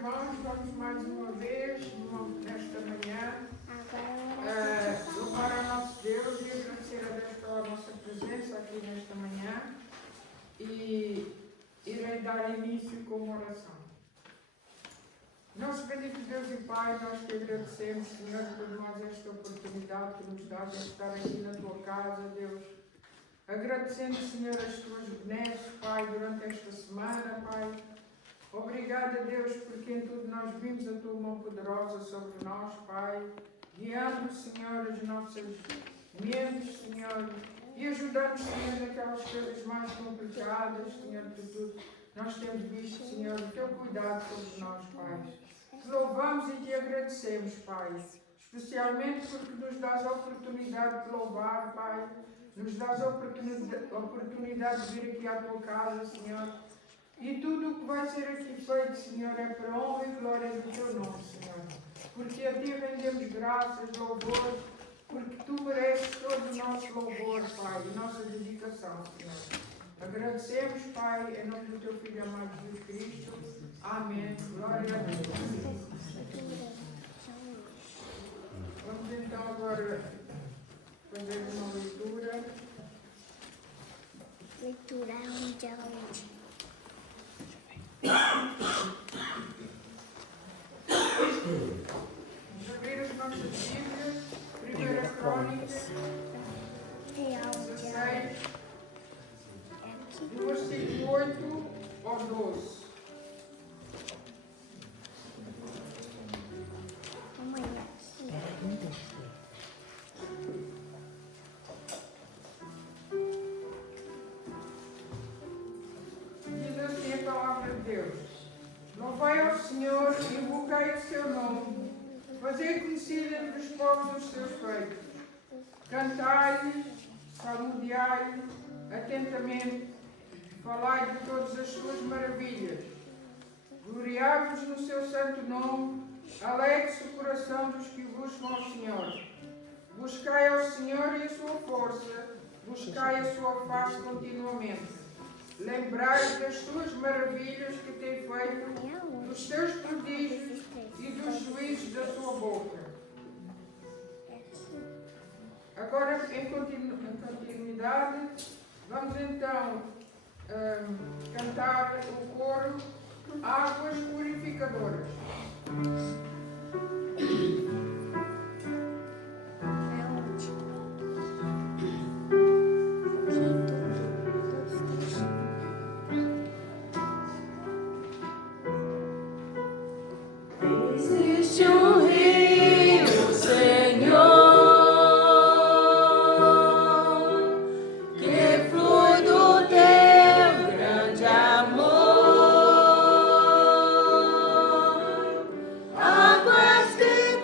irmãos, vamos mais uma vez, nesta manhã, louvar ao nosso Deus e agradecer a Deus pela nossa presença aqui nesta manhã e irei dar início com uma oração. Nosso bendito Deus e Pai, nós te agradecemos, Senhor, por mais esta oportunidade que nos dás de estar aqui na tua casa, Deus. Agradecendo, Senhor, as tuas benesses, Pai, durante esta semana, Pai. Obrigada, Deus, porque em tudo nós vimos a tua mão poderosa sobre nós, Pai, guiando, Senhor, as nossas mentes, Senhor, e ajudando, Senhor, naquelas coisas mais complicadas, Senhor, que tu, nós temos visto, Senhor, o teu cuidado sobre nós, Pai. Te louvamos e te agradecemos, Pai, especialmente porque nos dás a oportunidade de louvar, Pai, nos dás a oportunidade de vir aqui à tua casa, Senhor. E tudo o que vai ser aqui feito, Senhor, é para a honra e glória do teu nome, Senhor. Porque a ti rendemos graças, louvor, porque tu mereces todo o nosso louvor, Pai, e nossa dedicação, Senhor. Agradecemos, Pai, em nome do teu Filho amado Jesus Cristo. Amém. Glória a Deus. Vamos então agora fazer uma leitura. Leitura onde? Vamos abrir as nossas Bíblias, 1 Crônicas 16, do versículo 8 ao 12. Diz assim a palavra de Deus: louvai ao Senhor e invocai o seu nome, fazei conhecido entre os povos os seus feitos, cantai-lhe, salmodiai-lhe atentamente, falai de todas as suas maravilhas, gloriai-vos no seu santo nome, alegre-se o coração dos que buscam ao Senhor. Buscai ao Senhor e a sua força, buscai a sua face continuamente. Lembrai das suas maravilhas que tem feito, dos seus prodígios e dos juízos da sua boca. Agora, em continuidade, vamos então cantar o coro Águas Purificadoras. Existe um rio, Senhor, que flui do teu grande amor, águas que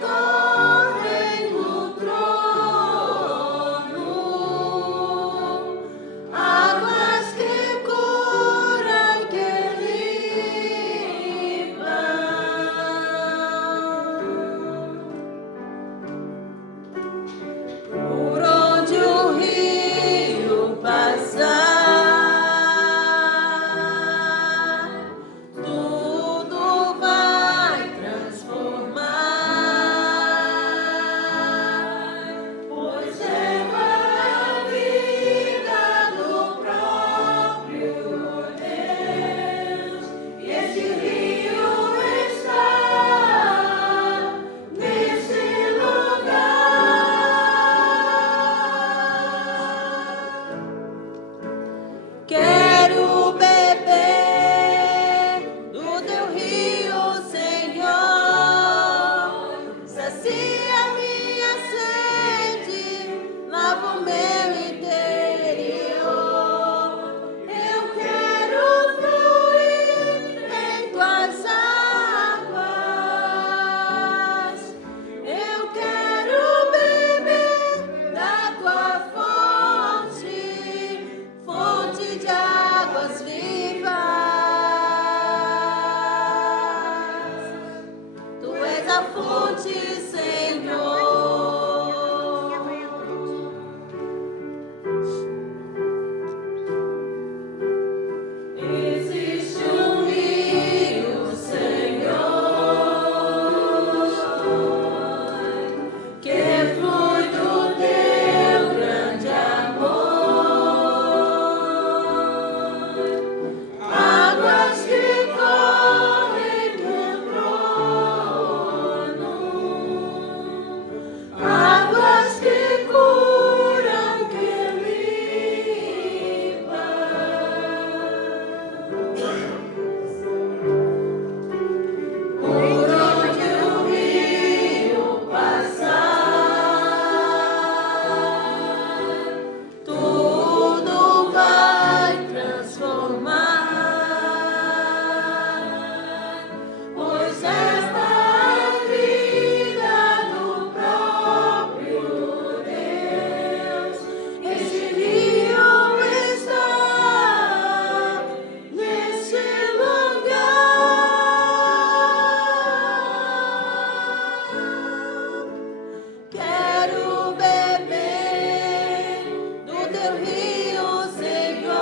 teu rio, Senhor.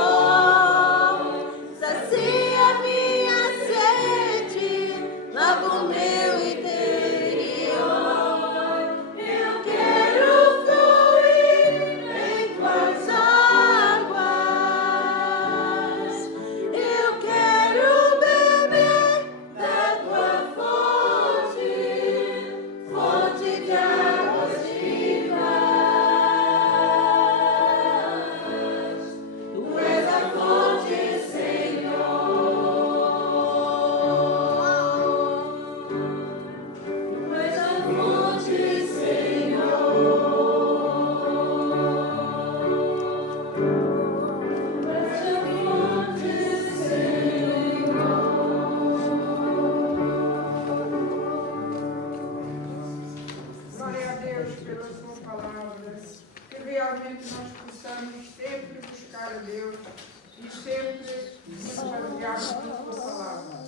Sacia minha sede, lava o meu interior. Eu quero fluir em tuas águas. Eu quero beber da tua fonte, fonte de águas vivas. Tu és a fonte, Senhor. Tu és a fonte, Senhor. Tu és a fonte, Senhor. Glória a Deus pela sua palavra, que realmente nós possamos sempre buscar a Deus e sempre nos basearmos na sua palavra.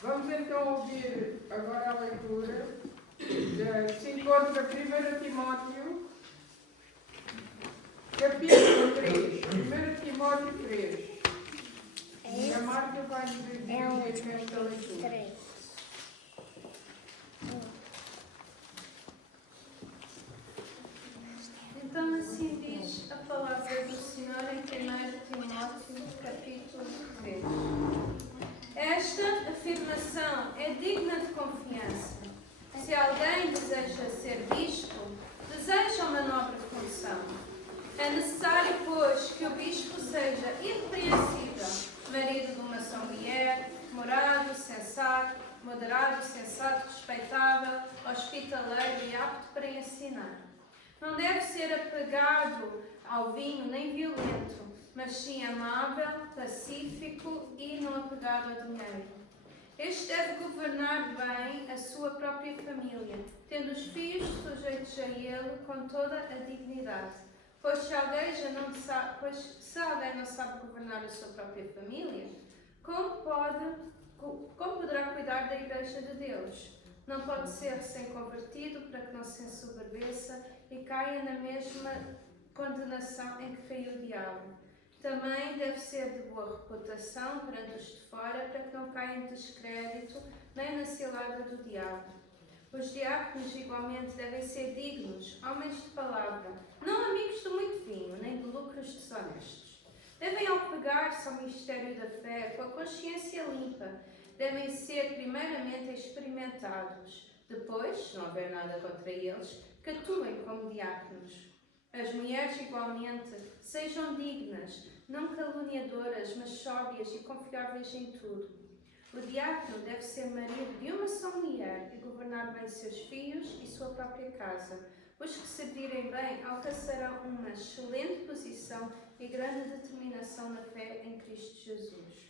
Vamos então ouvir agora a leitura se encontra 1 Timóteo, capítulo 3. 1 Timóteo 3. E a Marta vai nos É dirigir onde esta leitura. 3. Então assim diz a palavra do Senhor em 1 Timóteo, capítulo 3. Esta afirmação é digna de confiança. Se alguém deseja ser bispo, deseja uma nobre função. É necessário, pois, que o bispo seja irrepreensível, marido de uma só mulher, moderado, sensato, respeitável, hospitaleiro e apto para ensinar. Não deve ser apegado ao vinho nem violento, mas sim amável, pacífico e não apegado ao dinheiro. Este deve governar bem a sua própria família, tendo os filhos sujeitos a ele com toda a dignidade. Pois se alguém não sabe governar a sua própria família, como poderá cuidar da Igreja de Deus? Não pode ser recém-convertido para que não se ensoberbeça e caia na mesma condenação em que caiu o diabo. Também deve ser de boa reputação perante os de fora para que não caia em descrédito nem na cilada do diabo. Os diáconos igualmente devem ser dignos, homens de palavra, não amigos de muito vinho, nem de lucros desonestos. Devem apegar-se ao mistério da fé com a consciência limpa. Devem ser primeiramente experimentados. Depois, se não houver nada contra eles, que atuem como diáconos. As mulheres igualmente sejam dignas, não caluniadoras, mas sóbrias e confiáveis em tudo. O diácono deve ser marido de uma só mulher e governar bem seus filhos e sua própria casa. Os que servirem bem alcançarão uma excelente posição e grande determinação na fé em Cristo Jesus.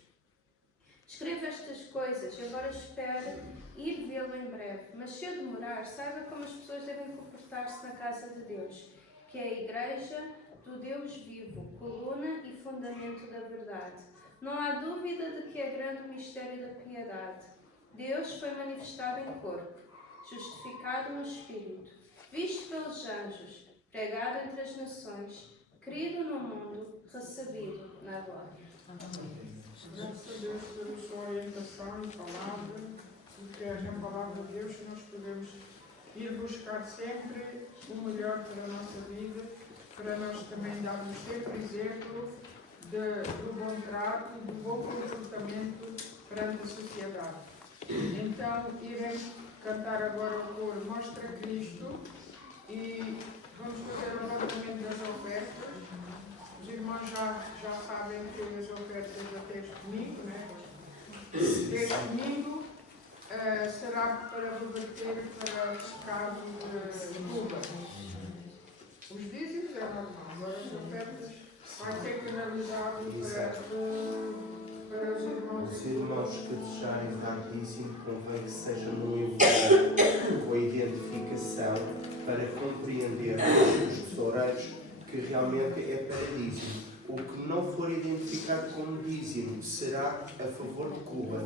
Escreva estas coisas, agora espero ir vê-lo em breve, mas se eu demorar, saiba como as pessoas devem comportar-se na casa de Deus, que é a Igreja do Deus vivo, coluna e fundamento da verdade. Não há dúvida de que é grande o mistério da piedade. Deus foi manifestado em corpo, justificado no Espírito, visto pelos anjos, pregado entre as nações, querido no mundo, recebido na glória. Graças a Deus pela sua orientação e palavra, porque é a palavra de Deus que nós podemos ir buscar sempre o melhor para a nossa vida, para nós também darmos sempre exemplo do bom trato, do bom comportamento perante a sociedade. Então, iremos cantar agora o coro Mostra Cristo e vamos fazer o levantamento das ofertas. Os irmãos já sabem que as ofertas até este domingo, né? Este domingo será para reverter para os casos de Cuba. Os dízimos é normal, agora as ofertas vai ser canalizado para os irmãos. Os irmãos que desejarem dar dízimo, convém que seja no envelope com a identificação para compreender os tesoureiros que realmente é para dízimo. O que não for identificado como dízimo será a favor de Cuba.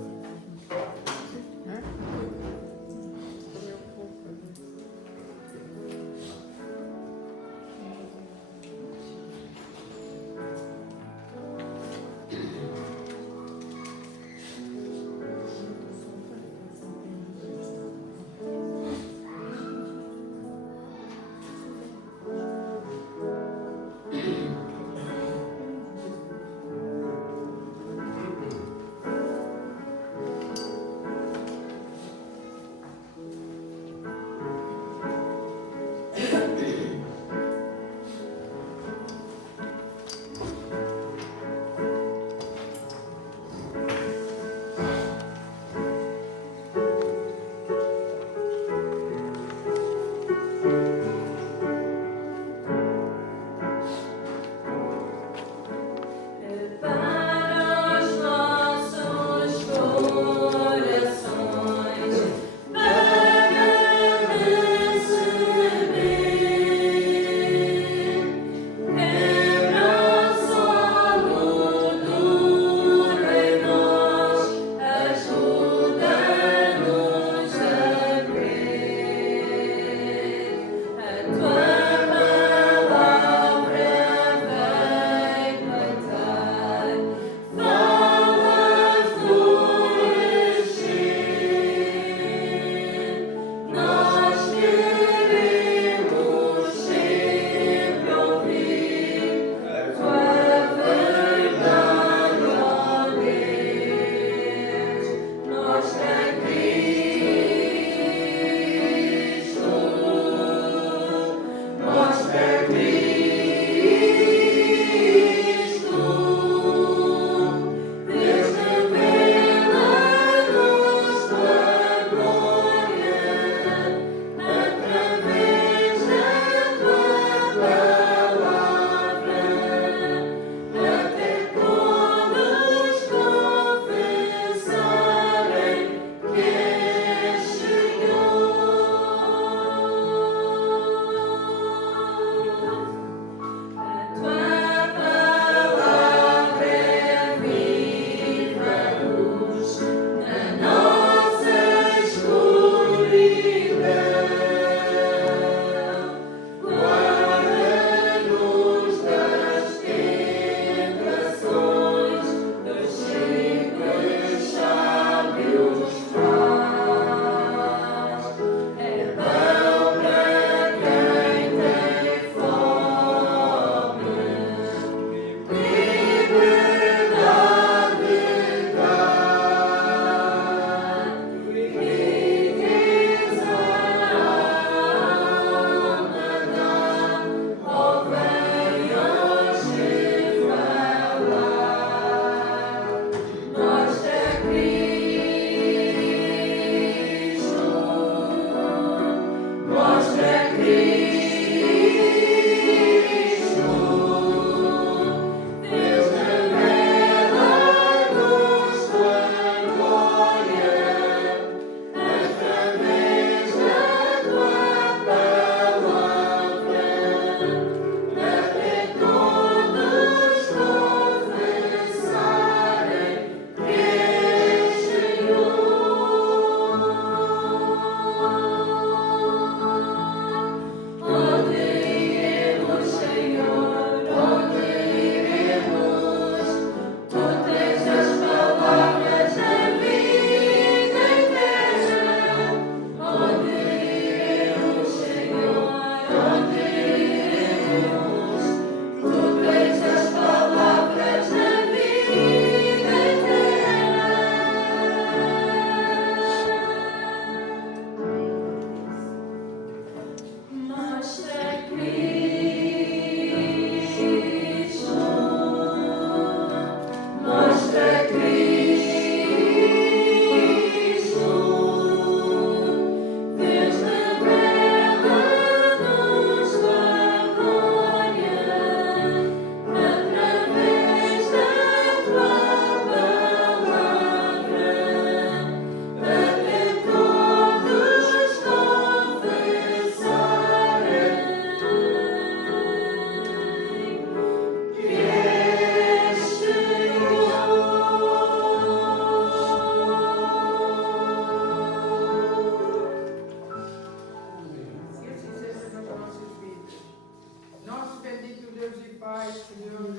Pai, Senhor.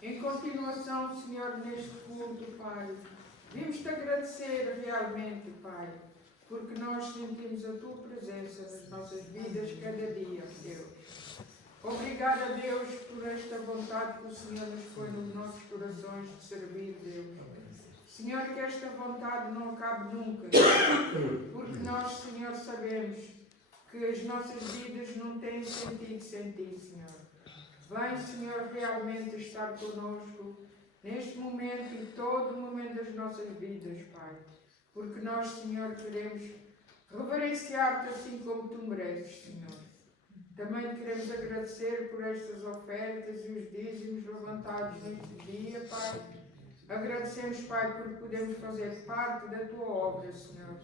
Em continuação, Senhor, neste culto, Pai, vimos-te agradecer realmente, Pai, porque nós sentimos a Tua presença nas nossas vidas cada dia, Deus. Obrigada, Deus, por esta vontade que o Senhor nos põe nos nossos corações de servir, Deus. Senhor, que esta vontade não acabe nunca, porque nós, Senhor, sabemos que as nossas vidas não têm sentido sem Ti, Senhor. Vem, Senhor, realmente estar conosco neste momento e todo o momento das nossas vidas, Pai. Porque nós, Senhor, queremos reverenciar-te assim como Tu mereces, Senhor. Também te queremos agradecer por estas ofertas e os dízimos levantados neste dia, Pai. Agradecemos, Pai, porque podemos fazer parte da Tua obra, Senhor.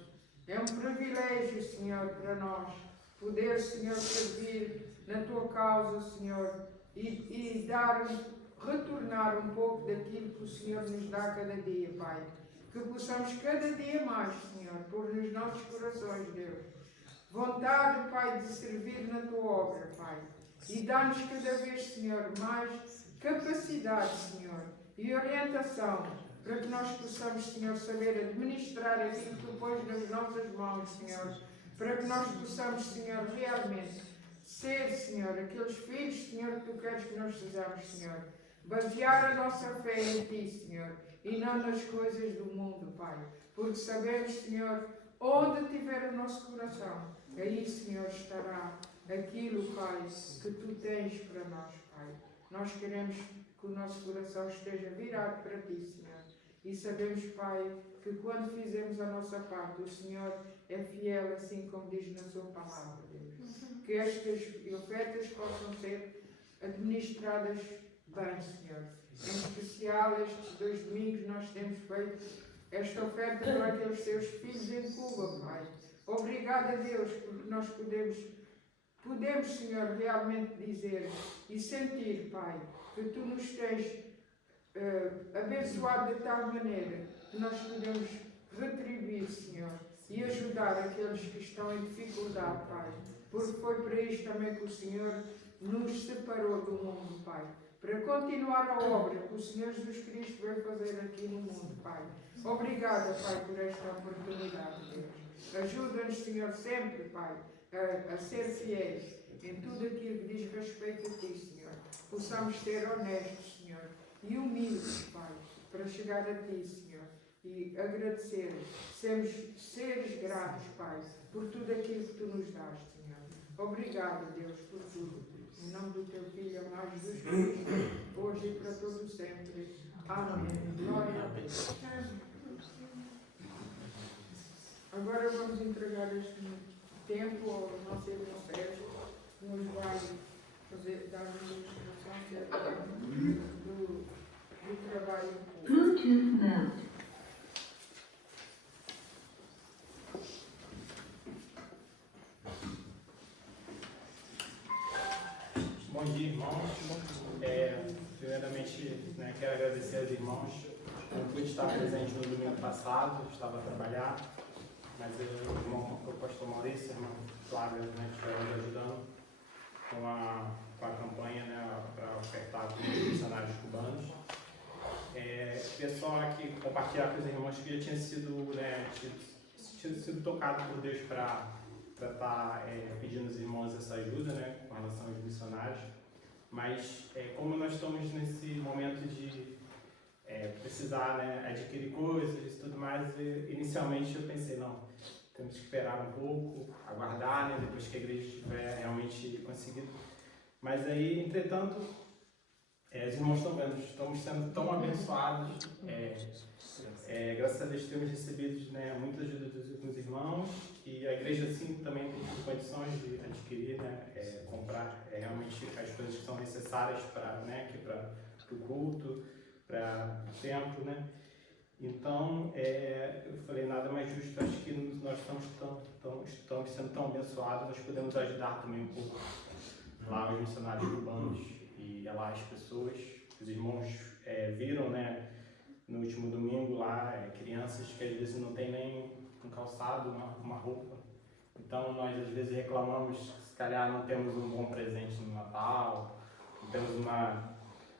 É um privilégio, Senhor, para nós poder, Senhor, servir na Tua causa, Senhor, e retornar um pouco daquilo que o Senhor nos dá cada dia, Pai. Que possamos cada dia mais, Senhor, pôr nos nossos corações, Deus, vontade, Pai, de servir na Tua obra, Pai. E dá-nos cada vez, Senhor, mais capacidade, Senhor, e orientação, para que nós possamos, Senhor, saber administrar aquilo que Tu pões nas nossas mãos, Senhor, para que nós possamos, Senhor, realmente ser, Senhor, aqueles filhos, Senhor, que Tu queres que nós sejamos, Senhor. Basear a nossa fé em Ti, Senhor, e não nas coisas do mundo, Pai. Porque sabemos, Senhor, onde tiver o nosso coração, aí, Senhor, estará aquilo, Pai, que Tu tens para nós, Pai. Nós queremos que o nosso coração esteja virado para Ti, Senhor. E sabemos, Pai, que quando fizermos a nossa parte, o Senhor é fiel, assim como diz na Sua palavra, Deus. Que estas ofertas possam ser administradas bem, Senhor. Em especial, estes 2 domingos nós temos feito esta oferta para aqueles Teus filhos em Cuba, Pai. Obrigada, Deus, porque nós podemos, Senhor, realmente dizer e sentir, Pai, que Tu nos tens abençoado de tal maneira que nós podemos retribuir, Senhor, e ajudar aqueles que estão em dificuldade, Pai. Porque foi para isto também que o Senhor nos separou do mundo, Pai. Para continuar a obra que o Senhor Jesus Cristo veio fazer aqui no mundo, Pai. Obrigada, Pai, por esta oportunidade, Deus. Ajuda-nos, Senhor, sempre, Pai, a ser fiéis em tudo aquilo que diz respeito a Ti, Senhor. Possamos ser honestos, Senhor, e humildes, Pai, para chegar a Ti, Senhor, e agradecer, seres gratos, Pai, por tudo aquilo que Tu nos dás, Senhor. Obrigado, Deus, por tudo. Em nome do Teu Filho amado Jesus Cristo, hoje e para todo sempre. Amém. Glória a Deus. Agora vamos entregar este tempo ao nosso irmão Sérgio, que nos vai dar uma ilustração acerca do trabalho público. Bom dia, irmãos. Primeiramente, quero agradecer aos irmãos. Não pude estar presente no domingo passado, estava a trabalhar, mas o irmão, o pastor Maurício, a irmã Flávia, estiveram nos ajudando com a campanha, para ofertar para os missionários cubanos. Queria só aqui compartilhar com os irmãos que já tinha sido tocado por Deus para estar pedindo aos irmãos essa ajuda, com relação aos missionários. Mas como nós estamos nesse momento de precisar adquirir coisas e tudo mais, inicialmente eu pensei, não, temos que esperar um pouco, aguardar, depois que a igreja tiver realmente conseguido. Mas aí, entretanto, os irmãos estão vendo, estamos sendo tão abençoados. Graças a Deus temos recebido muita ajuda dos irmãos, e a igreja sim também tem tido condições de adquirir, comprar realmente as coisas que são necessárias para o culto, para o templo, Então, eu falei, nada mais justo, acho que nós estamos sendo tão abençoados, nós podemos ajudar também um pouco lá os missionários cubanos e lá as pessoas. Os irmãos viram, no último domingo lá, crianças que às vezes não tem nem um calçado, uma roupa. Então nós às vezes reclamamos que se calhar não temos um bom presente no Natal,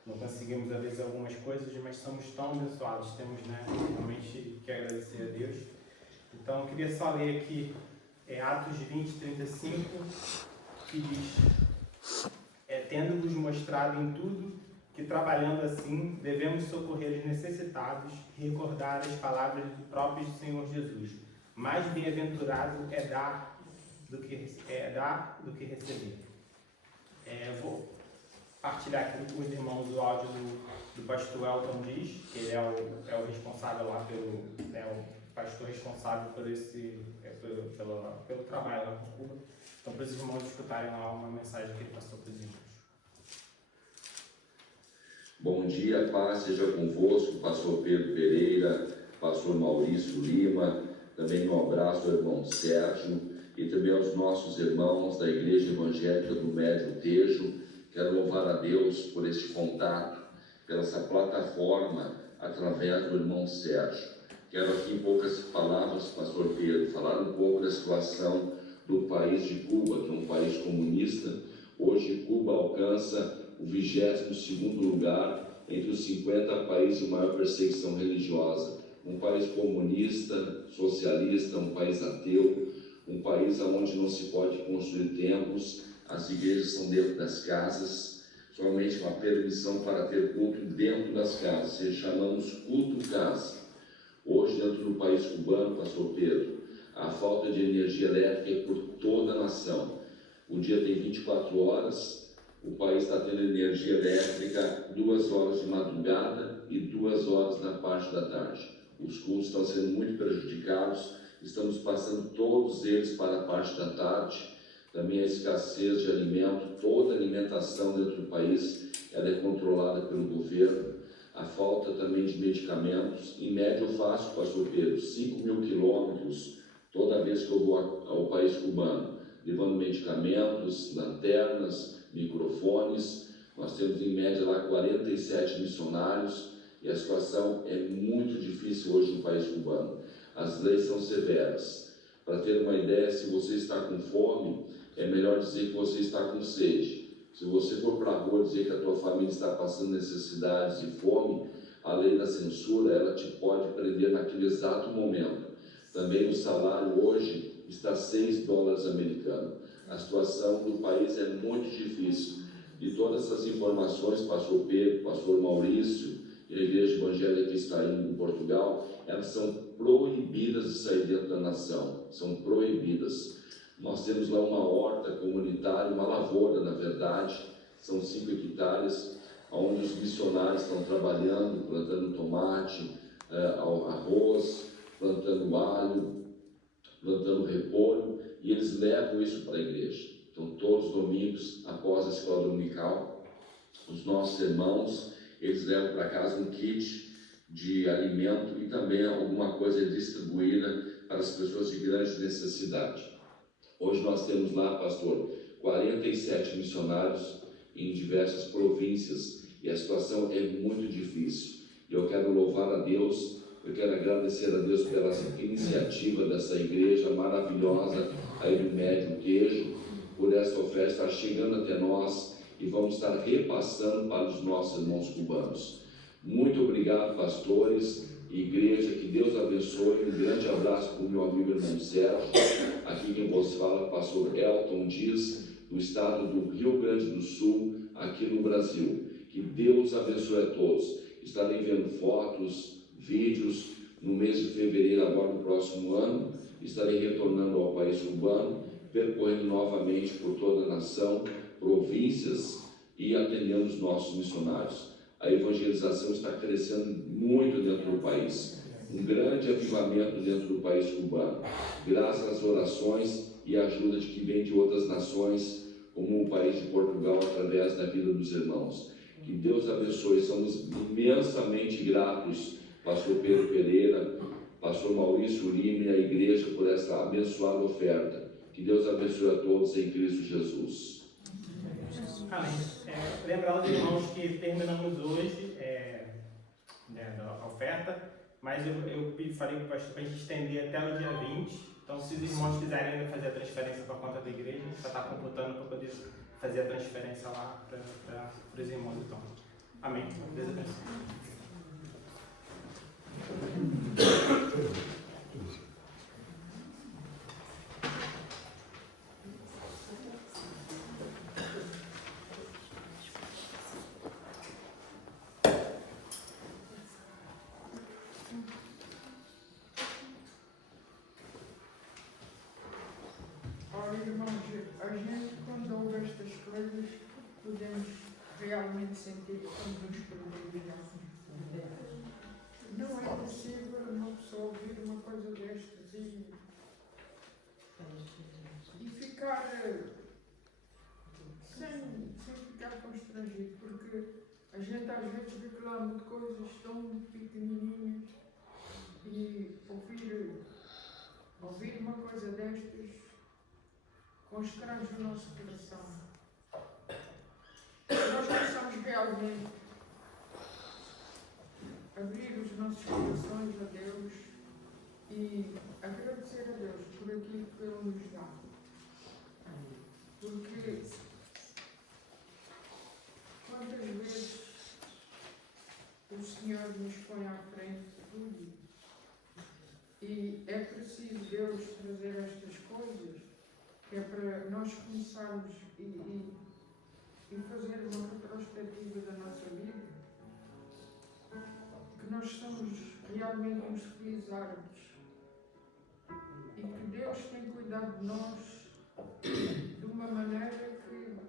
não conseguimos às vezes algumas coisas, mas somos tão abençoados, temos, né, realmente que agradecer a Deus. Então eu queria só ler aqui Atos 20, 35, que diz: tendo-vos mostrado em tudo que, trabalhando assim, devemos socorrer os necessitados e recordar as palavras próprias do Senhor Jesus. Mais bem-aventurado é dar do que receber. Eu vou partilhar aqui com os irmãos o áudio do pastor Elton Dias, que ele é o responsável lá o pastor responsável por pelo trabalho lá com Cuba. Então, para os irmãos escutarem lá uma mensagem que ele passou para os irmãos. Bom dia, paz seja convosco, pastor Pedro Pereira, pastor Maurício Lima, também um abraço ao irmão Sérgio e também aos nossos irmãos da Igreja Evangélica do Médio Tejo. Quero louvar a Deus por este contato, pela essa plataforma, através do irmão Sérgio. Quero aqui em poucas palavras, pastor Pedro, falar um pouco da situação do país de Cuba, que é um país comunista. Hoje Cuba alcança o 22º lugar entre os 50 países de maior perseguição religiosa. Um país comunista, socialista, um país ateu, um país onde não se pode construir templos, as igrejas são dentro das casas, somente uma permissão para ter culto dentro das casas, se chamamos culto casa. Hoje, dentro do país cubano, pastor Pedro, a falta de energia elétrica é por toda a nação. O dia tem 24 horas, o país está tendo energia elétrica 2 horas de madrugada e 2 horas na parte da tarde. Os cultos estão sendo muito prejudicados, estamos passando todos eles para a parte da tarde. Também a escassez de alimento, toda a alimentação dentro do país ela é controlada pelo governo. A falta também de medicamentos. Em média eu faço, pastor Pedro, 5.000 quilômetros toda vez que eu vou ao país cubano, levando medicamentos, lanternas, microfones. Nós temos em média lá 47 missionários e a situação é muito difícil hoje no país cubano. As leis são severas. Para ter uma ideia, se você está com fome, é melhor dizer que você está com sede. Se você for para a rua dizer que a tua família está passando necessidades e fome, a lei da censura, ela te pode prender naquele exato momento. Também o salário hoje está $6 americanos. A situação do país é muito difícil. E todas essas informações, pastor Pedro, pastor Maurício, e a Igreja Evangélica que está aí em Portugal, elas são proibidas de sair dentro da nação. São proibidas. Nós temos lá uma horta comunitária, uma lavoura, na verdade, são 5 hectares, onde os missionários estão trabalhando, plantando tomate, arroz, plantando alho, plantando repolho, e eles levam isso para a igreja. Então, todos os domingos, após a escola dominical, os nossos irmãos, eles levam para casa um kit de alimento e também alguma coisa distribuída para as pessoas de grande necessidade. Hoje nós temos lá, pastor, 47 missionários em diversas províncias e a situação é muito difícil. Eu quero louvar a Deus, eu quero agradecer a Deus pela iniciativa dessa igreja maravilhosa aí do Médio Tejo, por essa oferta estar chegando até nós e vamos estar repassando para os nossos irmãos cubanos. Muito obrigado, pastores, igreja, que Deus abençoe. Um grande abraço para o meu amigo irmão Sérgio. Aqui quem vos fala, pastor Elton Dias, do estado do Rio Grande do Sul, aqui no Brasil. Que Deus abençoe a todos. Estarei vendo fotos, vídeos no mês de fevereiro, agora no próximo ano. Estarei retornando ao país cubano, percorrendo novamente por toda a nação, províncias e atendendo os nossos missionários. A evangelização está crescendo muito dentro do país. Um grande avivamento dentro do país cubano, graças às orações e ajuda de que vem de outras nações, como o país de Portugal, através da vida dos irmãos. Que Deus abençoe. Somos imensamente gratos, pastor Pedro Pereira, pastor Maurício Lima e a igreja por essa abençoada oferta. Que Deus abençoe a todos em Cristo Jesus. Lembrar aos irmãos que terminamos hoje a oferta, mas eu falei para a gente estender até o dia 20. Então, se os irmãos quiserem ainda fazer a transferência para a conta da igreja, a gente já está computando para poder fazer a transferência lá para os irmãos. Então, amém. Deus abençoe. Ora, irmãos, a gente, quando ouve estas coisas, podemos realmente sentir que estamos nos privilegiados. Não é possível uma pessoa ouvir uma coisa destas e ficar sem ficar constrangido, porque a gente às vezes reclama de coisas tão pequenininhas e ouvir uma coisa destas constrange o nosso coração. Nós possamos realmente abrir os nossos corações a Deus e agradecer a Deus por aquilo que Ele nos dá. Porque quantas vezes o Senhor nos põe à frente de tudo e é preciso Deus trazer estas coisas, que é para nós começarmos e fazer uma retrospectiva da nossa vida, que nós somos realmente uns felizes árabes e que Deus tem cuidado de nós de uma maneira que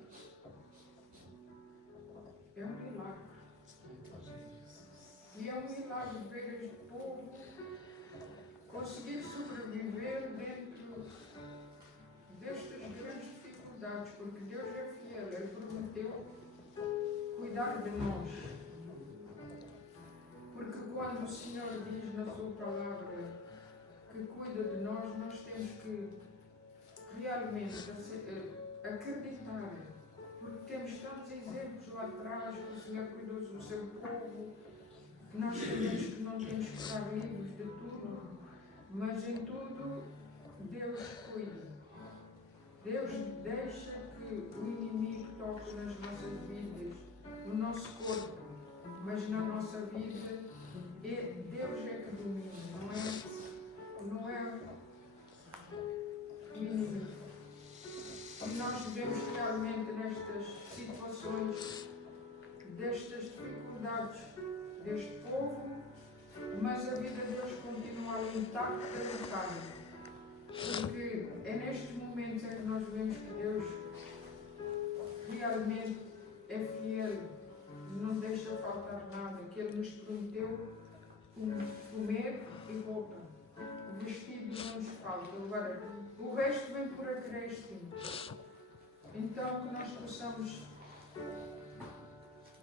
é um milagre. E é um milagre ver este povo conseguir sobreviver dentro destas grandes dificuldades, porque Deus é fiel, Ele prometeu cuidar de nós. Porque quando o Senhor diz na sua palavra que cuida de nós, nós temos que realmente acreditar, porque temos tantos exemplos lá atrás que o Senhor cuidou do seu povo, que nós sabemos que não temos que estar livres de tudo, mas em tudo Deus cuida. Deus deixa que o inimigo toque nas nossas vidas, no nosso corpo, mas na nossa vida Deus é que domina, não é o inimigo. E nós vemos realmente nestas situações, destas dificuldades deste povo, mas a vida de Deus continua ali intacta e vital. Porque é nestes momentos em que nós vemos que Deus realmente é fiel, não deixa faltar nada, que Ele nos prometeu comer e roupa. O vestido não nos falta. Agora, o resto vem por acréscimo. Então, que nós possamos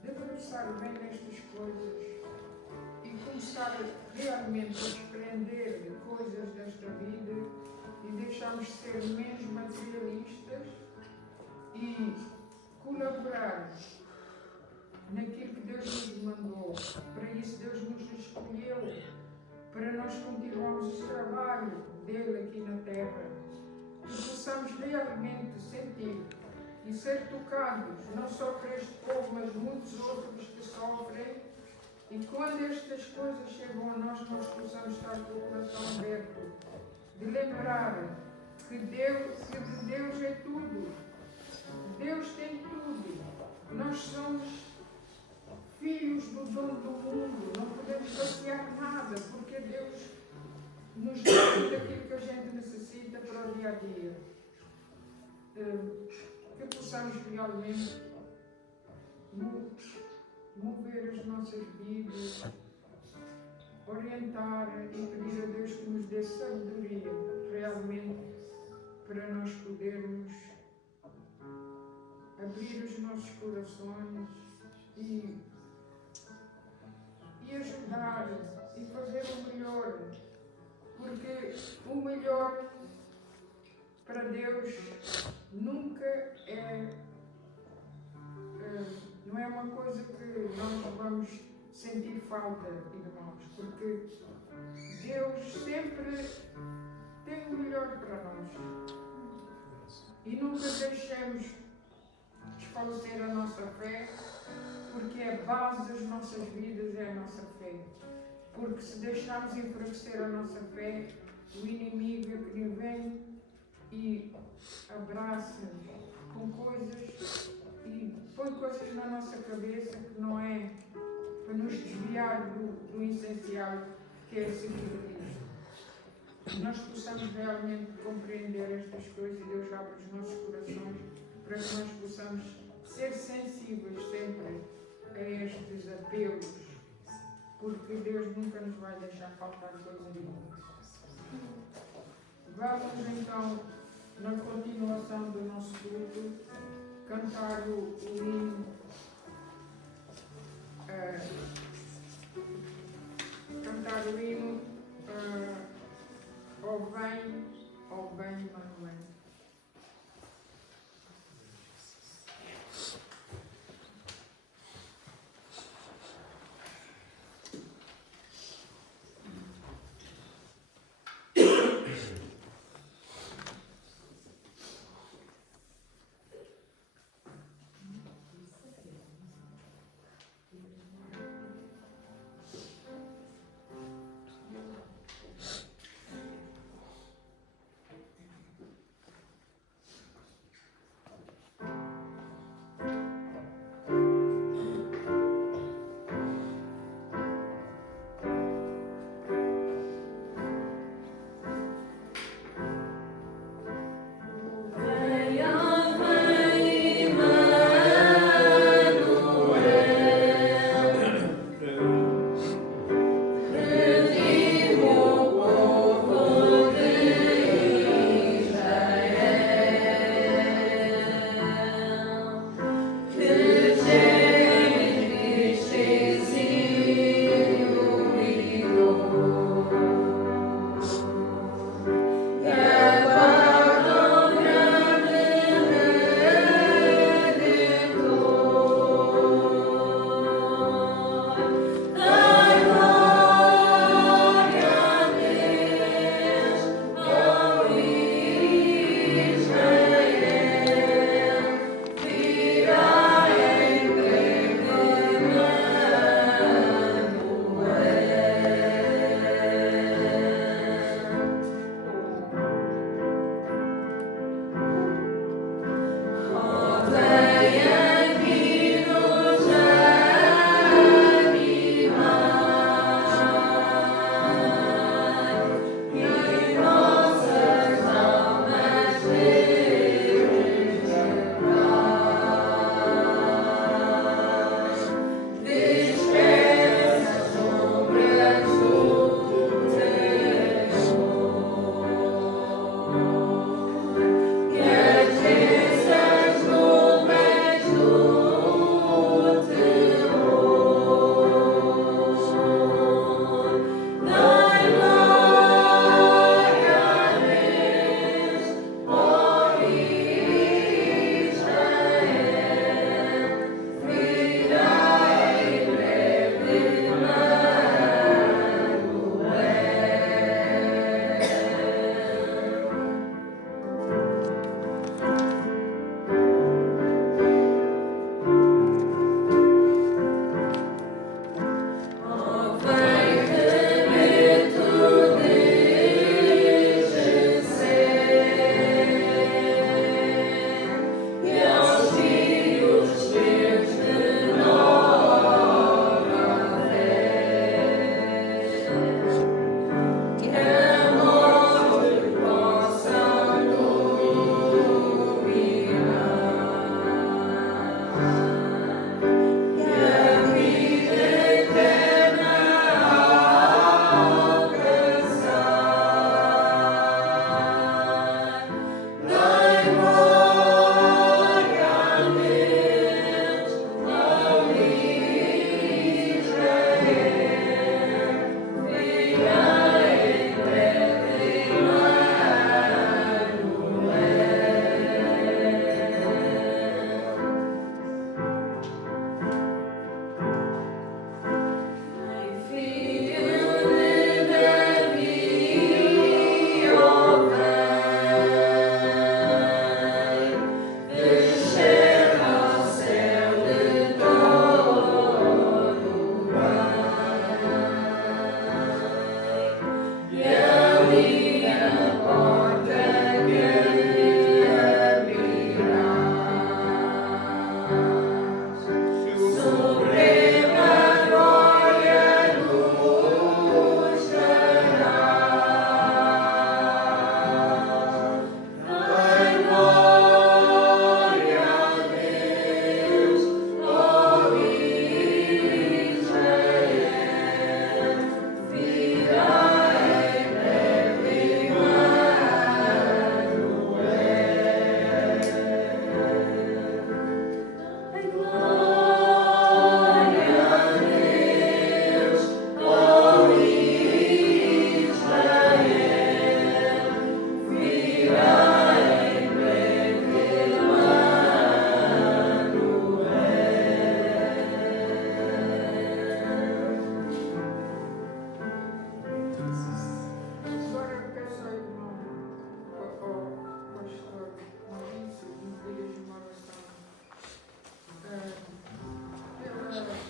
debruçar bem nestas coisas e começar realmente a desprender de coisas desta vida e deixarmos de ser menos materialistas e colaborar naquilo que Deus nos mandou. Para isso Deus nos escolheu, para nós continuarmos o trabalho dele aqui na terra, que possamos realmente sentir e ser tocados, não só por este povo, mas muitos outros que sofrem, e quando estas coisas chegam a nós possamos estar com o coração aberto, de lembrar que de Deus é tudo, Deus tem tudo, nós somos filhos do dono do mundo, não podemos passear nada, porque Deus nos dá tudo aquilo que a gente necessita para o dia a dia. Que possamos realmente mover as nossas vidas, orientar e pedir a Deus que nos dê sabedoria realmente para nós podermos abrir os nossos corações e ajudar e fazer o melhor, porque o melhor para Deus nunca não é uma coisa que nós vamos sentir falta, irmãos, porque Deus sempre tem o melhor para nós e nunca deixemos desfalecer a nossa fé, porque a base das nossas vidas é a nossa fé. Porque se deixarmos enfraquecer a nossa fé, o inimigo é que vem e abraça-nos com coisas e põe coisas na nossa cabeça que não é para nos desviar do essencial, que é seguir a Cristo. Nós possamos realmente compreender estas coisas e Deus abre os nossos corações para que nós possamos ser sensíveis sempre a estes apelos, porque Deus nunca nos vai deixar faltar coisa nenhuma. Vamos então, na continuação do nosso culto, cantar o hino. Cantar o hino Ó vem, Emmanuel.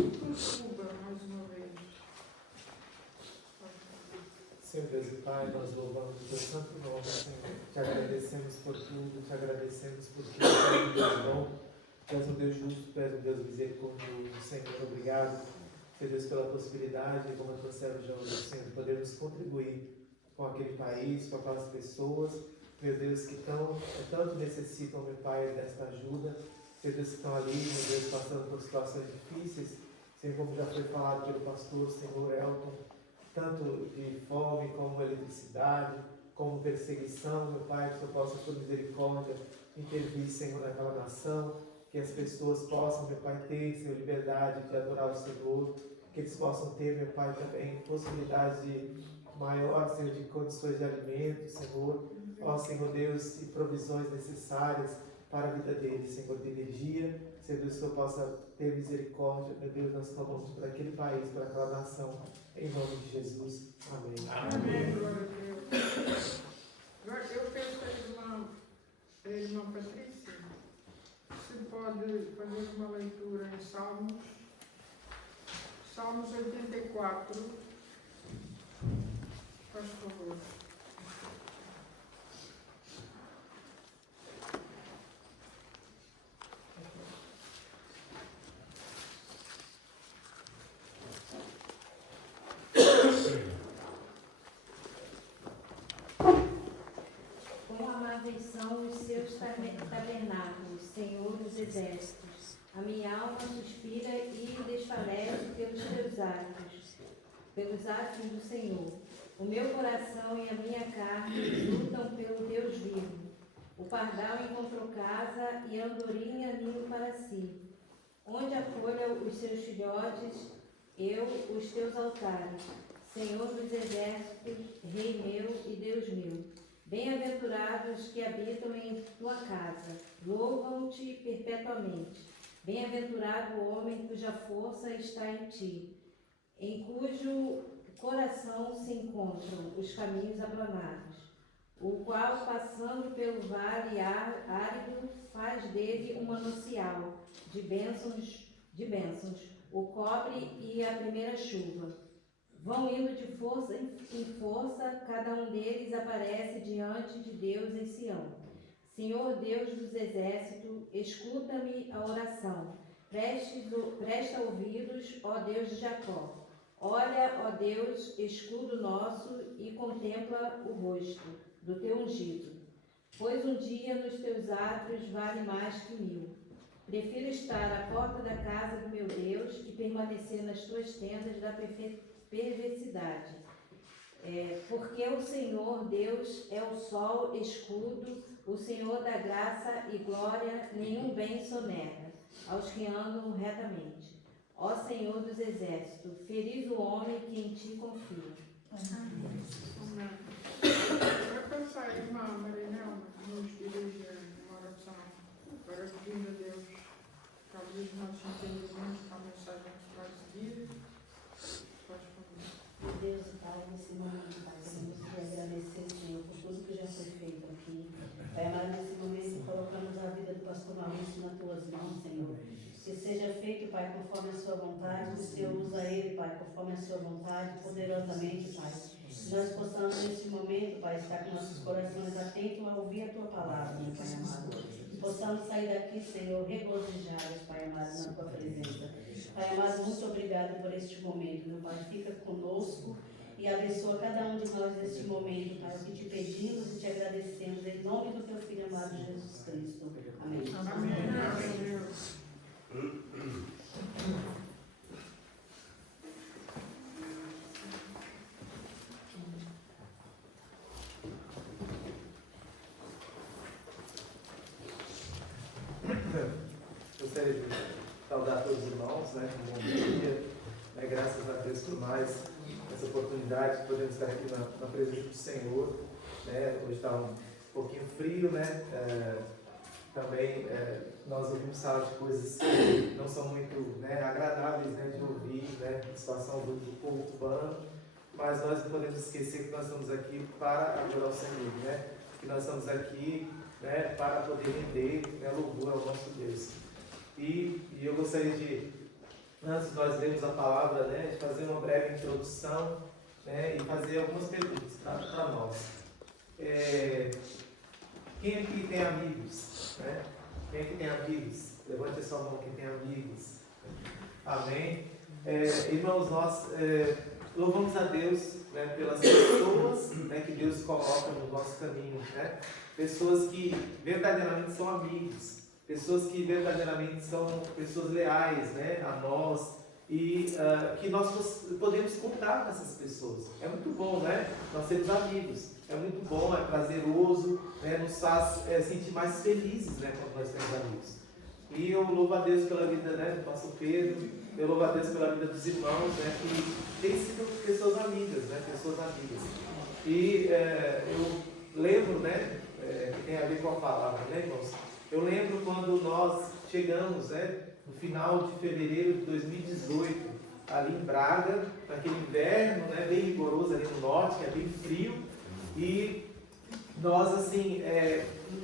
Cuba, mais uma vez. Senhor Deus e Pai, nós louvamos o teu santo nome, Senhor. Te agradecemos por tudo, te agradecemos porque tu és um Deus bom, tu és um Deus justo, tu és um Deus misericordioso. Senhor, obrigado, Senhor Deus, pela possibilidade, como a tua serva já orou, Senhor, de podermos contribuir com aquele país, com aquelas pessoas, meu Deus, que tanto necessitam, meu Pai, desta ajuda. Senhor Deus, que estão ali, meu Deus, passando por situações difíceis, Senhor, como já foi falado pelo pastor, Senhor Elton, tanto de fome, como eletricidade, como perseguição, meu Pai, que o Senhor possa, por misericórdia, intervir, Senhor, naquela nação, que as pessoas possam, meu Pai, ter, Senhor, liberdade de adorar o Senhor, que eles possam ter, meu Pai, também possibilidade de maior, Senhor, de condições de alimento, Senhor, ó Senhor Deus, e provisões necessárias para a vida deles, Senhor, de energia, Senhor Deus, que o Senhor possa ter misericórdia, meu Deus, nós clamamos por aquele país, por aquela nação, em nome de Jesus. Amém. Amém. Glória a Deus. Agora, eu peço à irmã Patrícia, se pode fazer uma leitura em Salmos 84, faz favor. São os seus tabernáculos, Senhor dos exércitos. A minha alma suspira e desfalece pelos teus atos, pelos atos do Senhor. O meu coração e a minha carne lutam pelo Deus vivo. O pardal encontrou casa e a andorinha ninho para si. Onde acolha os seus filhotes, eu os teus altares. Senhor dos exércitos, Rei meu e Deus meu. Bem-aventurados que habitam em tua casa, louvam-te perpetuamente. Bem-aventurado o homem cuja força está em ti, em cujo coração se encontram os caminhos aplanados, o qual, passando pelo vale árido, faz dele um manancial de bênçãos, o cobre e a primeira chuva. Vão indo de força em força, cada um deles aparece diante de Deus em Sião. Senhor Deus dos exércitos, escuta-me a oração. Presta ouvidos, ó Deus de Jacó. Olha, ó Deus, escudo nosso, e contempla o rosto do teu ungido. Pois um dia nos teus atos vale mais que 1000. Prefiro estar à porta da casa do meu Deus e permanecer nas tuas tendas da perversidade. Porque o Senhor Deus é o sol, escudo, o Senhor da graça e glória, nenhum bem sonega aos que andam retamente. Ó Senhor dos exércitos, feliz o homem que em ti confia. Amém. Eu peço à irmã Marinel nos dirige uma oração para pedir a Deus que talvez nós entendemos a mensagem que vai seguir. Meu Deus e Pai, nesse momento, Pai, queremos te agradecer, Senhor, por tudo que já foi feito aqui. Pai amado, nesse momento, colocamos a vida do pastor Maurício nas tuas mãos, Senhor. Que seja feito, Pai, conforme a sua vontade, que o Senhor usa ele, Pai, conforme a sua vontade, poderosamente, Pai. Que nós possamos, nesse momento, Pai, estar com nossos corações atentos a ouvir a tua palavra, meu Pai amado. Que possamos sair daqui, Senhor, regozijados, Pai amado, na tua presença. Pai amado, muito obrigado por este momento, meu Pai. Fica conosco e abençoa cada um de nós neste momento, Pai. O que te pedimos e te agradecemos, em nome do teu Filho amado Jesus Cristo. Amém. Amém. Gostaria de saudar todos os irmãos, né, com um bom dia, né, graças a Deus por mais essa oportunidade de podermos estar aqui na presença do Senhor, né. Hoje está um pouquinho frio, né, também nós ouvimos falar de coisas que não são muito, né, agradáveis, né, de ouvir, né, a situação do povo cubano, mas nós não podemos esquecer que nós estamos aqui para adorar o Senhor, né, que nós estamos aqui, né, para poder render, né, louvor ao nosso Deus. E eu gostaria de antes de nós lermos a palavra, né, de fazer uma breve introdução, né, e fazer algumas perguntas para nós. Quem aqui tem amigos? Né? Quem aqui tem amigos? Levante a sua mão quem tem amigos. Amém? Irmãos, nós louvamos a Deus, né, pelas pessoas, né, que Deus coloca no nosso caminho. Né? Pessoas que verdadeiramente são amigos. Pessoas que verdadeiramente são pessoas leais, né, a nós. E que nós podemos contar com essas pessoas. É muito bom, né? Nós sermos amigos. É muito bom, é prazeroso, né? Nos faz sentir mais felizes, né, quando nós temos amigos. E eu louvo a Deus pela vida, né, do pastor Pedro, eu louvo a Deus pela vida dos irmãos, né, que têm sido pessoas amigas, né, pessoas amigas. E eu lembro, né, que tem a ver com a palavra, né, irmãos? Eu lembro quando nós chegamos, né, no final de fevereiro de 2018, ali em Braga, naquele inverno, né, bem rigoroso ali no norte, que é bem frio, e nós, assim,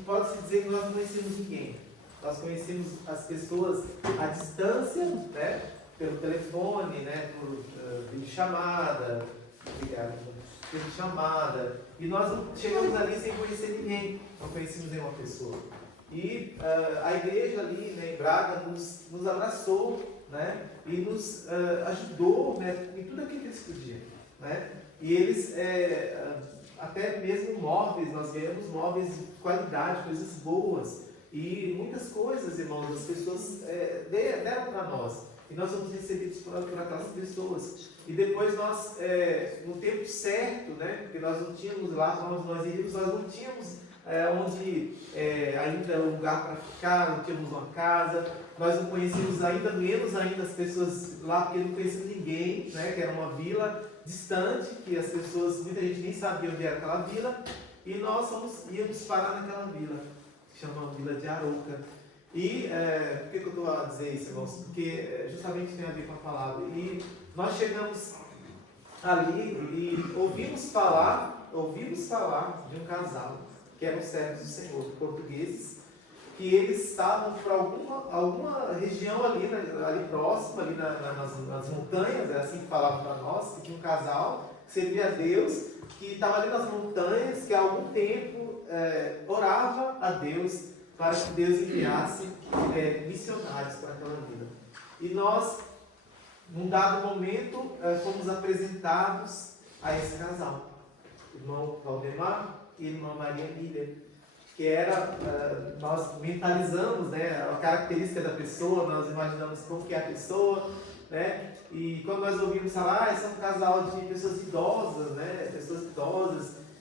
pode-se dizer que nós não conhecemos ninguém. Nós conhecemos as pessoas à distância, né, pelo telefone, né, por videochamada, videochamada, e nós chegamos ali sem conhecer ninguém, não conhecemos nenhuma pessoa. E a igreja ali, né, em Braga nos abraçou, né, e nos ajudou, né, em tudo aquilo que eles podiam. Né? E eles, até mesmo móveis, nós ganhamos móveis de qualidade, coisas boas. E muitas coisas, irmãos, as pessoas deram para nós. E nós fomos recebidos por aquelas pessoas. E depois nós, no tempo certo, né, porque nós não tínhamos lá, nós iríamos, nós não tínhamos onde ainda um lugar para ficar, não tínhamos uma casa, nós não conhecíamos ainda menos ainda as pessoas lá, porque não conhecíamos ninguém, né, que era uma vila distante, que as pessoas, muita gente nem sabia onde era aquela vila, e nós íamos parar naquela vila, que chama Vila de Arouca. E por que eu estou a dizer isso, irmãos? Porque justamente tem a ver com a palavra. E nós chegamos ali e ouvimos falar de um casal que eram servos do Senhor, portugueses, que eles estavam por alguma região ali próxima, ali nas montanhas, é assim que falavam para nós, que tinha um casal que servia a Deus, que estava ali nas montanhas, que há algum tempo orava a Deus para que Deus enviasse missionários para aquela vida. E nós, num dado momento, fomos apresentados a esse casal, irmão Valdemar e irmã Maria Emília, que era, nós mentalizamos, né, a característica da pessoa, nós imaginamos como que é a pessoa, né, e quando nós ouvimos falar, esse é um casal de pessoas idosas, né,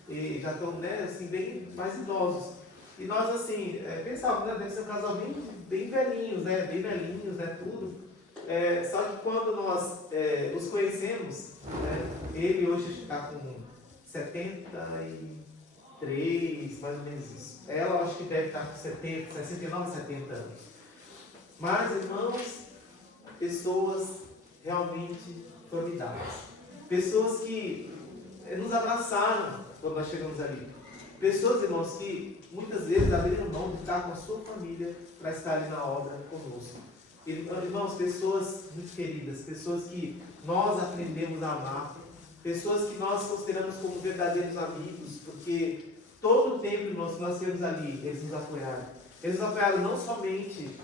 e já estão, né, assim, bem mais idosos, e nós, assim, pensávamos, né, deve ser um casal bem velhinhos, né, tudo, só que quando nós os conhecemos, né, ele hoje está com 73, mais ou menos isso. Ela acho que deve estar com 69, 70 anos. Mas, irmãos, pessoas realmente formidáveis. Pessoas que nos abraçaram quando nós chegamos ali. Pessoas, irmãos, que muitas vezes abriram mão de estar com a sua família para estar ali na obra conosco. Irmãos, pessoas muito queridas, pessoas que nós aprendemos a amar, pessoas que nós consideramos como verdadeiros amigos, porque todo o tempo, irmãos, que nós temos ali, eles nos apoiaram. Eles nos apoiaram não somente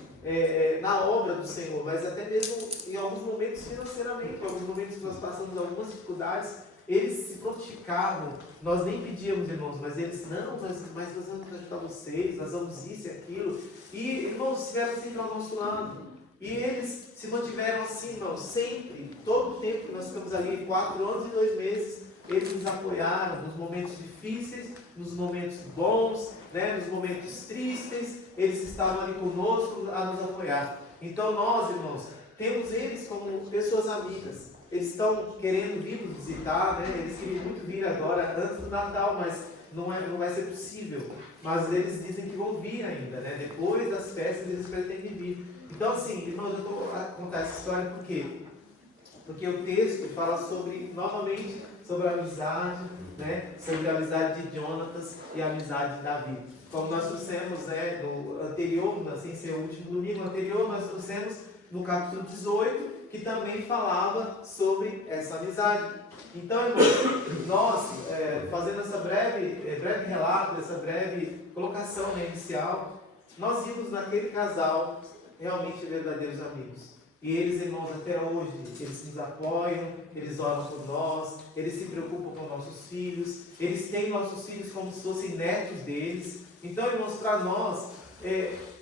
na obra do Senhor, mas até mesmo em alguns momentos financeiramente, em alguns momentos que nós passamos algumas dificuldades, eles se prontificavam. Nós nem pedíamos, irmãos, mas eles, não, mas nós vamos ajudar vocês, nós vamos isso e aquilo. E, irmãos, estiveram sempre ao nosso lado. E eles se mantiveram assim, irmãos, sempre, todo o tempo que nós ficamos ali, 4 anos e 2 meses, eles nos apoiaram nos momentos difíceis, nos momentos bons, né, nos momentos tristes, eles estavam ali conosco a nos apoiar. Então nós, irmãos, temos eles como pessoas amigas. Eles estão querendo vir nos visitar, né? Eles queriam muito vir agora, antes do Natal, mas não vai ser possível. Mas eles dizem que vão vir ainda, né? Depois das festas eles pretendem vir. Então, assim, irmãos, eu estou a contar essa história por quê? Porque o texto fala novamente sobre a amizade, né? Sobre a amizade de Jonatas e a amizade de Davi. Como nós trouxemos, né, no anterior, sem ser o último domingo anterior, nós trouxemos no capítulo 18, que também falava sobre essa amizade. Então, irmãos, nós, fazendo essa breve relato, essa breve colocação, né, inicial, nós vimos naquele casal realmente verdadeiros amigos. E eles, irmãos, até hoje, eles nos apoiam, eles oram por nós, eles se preocupam com nossos filhos, eles têm nossos filhos como se fossem netos deles. Então, irmãos, para nós,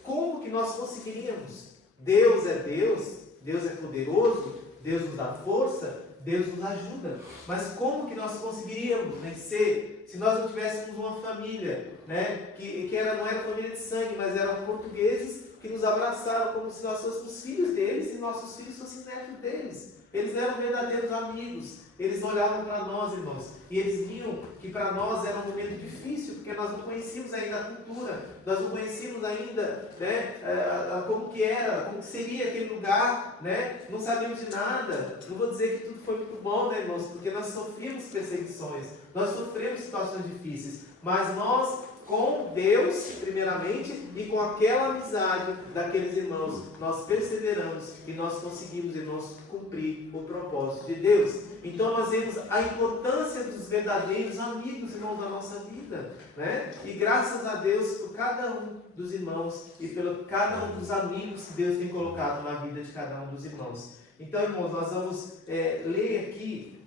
como que nós conseguiríamos? Deus é Deus, Deus é poderoso, Deus nos dá força, Deus nos ajuda. Mas como que nós conseguiríamos vencer se nós não tivéssemos uma família, né, que não era família de sangue, mas eram portugueses que nos abraçaram como se nós fôssemos filhos deles e nossos filhos fossem netos deles. Eles eram verdadeiros amigos. Eles olhavam para nós, irmãos, e eles viam que para nós era um momento difícil, porque nós não conhecíamos ainda a cultura, nós não conhecíamos ainda, né, como que era, como que seria aquele lugar, né? Não sabíamos de nada. Não vou dizer que tudo foi muito bom, né, irmãos, porque nós sofremos perseguições, nós sofremos situações difíceis, mas nós, com Deus, primeiramente, e com aquela amizade daqueles irmãos, nós perseveramos e nós conseguimos, irmãos, cumprir o propósito de Deus. Então nós vemos a importância dos verdadeiros amigos, irmãos, da nossa vida, né? E graças a Deus por cada um dos irmãos e pelo cada um dos amigos que Deus tem colocado na vida de cada um dos irmãos. Então, irmãos, nós vamos ler aqui,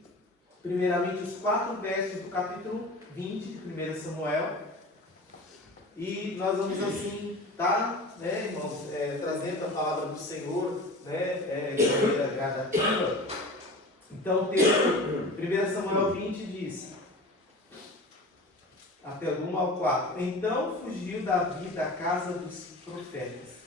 primeiramente, os 4 versos do capítulo 20 de 1 Samuel. E nós vamos assim, tá, né, irmãos, trazendo a palavra do Senhor, né, de maneira gradativa. Então, o texto, 1 Samuel 20 diz, até do 1 ao 4. Então fugiu Davi da casa dos profetas,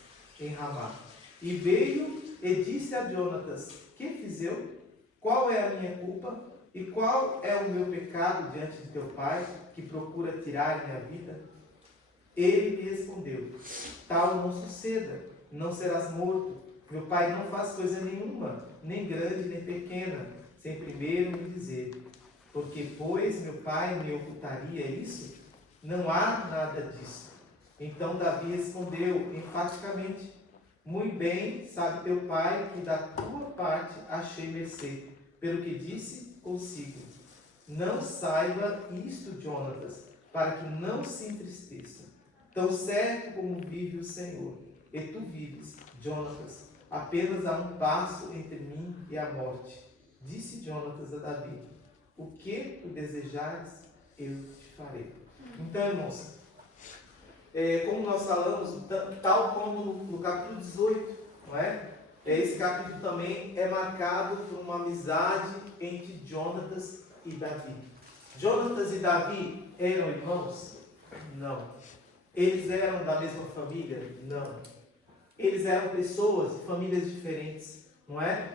em Ramá, e veio e disse a Jonatas: que fiz eu? Qual é a minha culpa? E qual é o meu pecado diante de teu pai, que procura tirar minha vida? Ele lhe respondeu: tal não suceda, não serás morto. Meu pai não faz coisa nenhuma, nem grande nem pequena, sem primeiro me dizer. Porque, pois, meu pai me ocultaria isso? Não há nada disso. Então Davi respondeu enfaticamente: muito bem, sabe teu pai que da tua parte achei mercê, pelo que disse consigo. Não saiba isto, Jonatas, para que não se entristeça. Tão certo como vive o Senhor, e tu vives, Jonatas, apenas há um passo entre mim e a morte. Disse Jonatas a Davi: o que tu desejares, eu te farei. Então, irmãos, como nós falamos, tal como no capítulo 18, não é? Esse capítulo também é marcado por uma amizade entre Jonatas e Davi. Jonatas e Davi eram irmãos? Não. Eles eram da mesma família? Não. Eles eram pessoas, famílias diferentes, não é?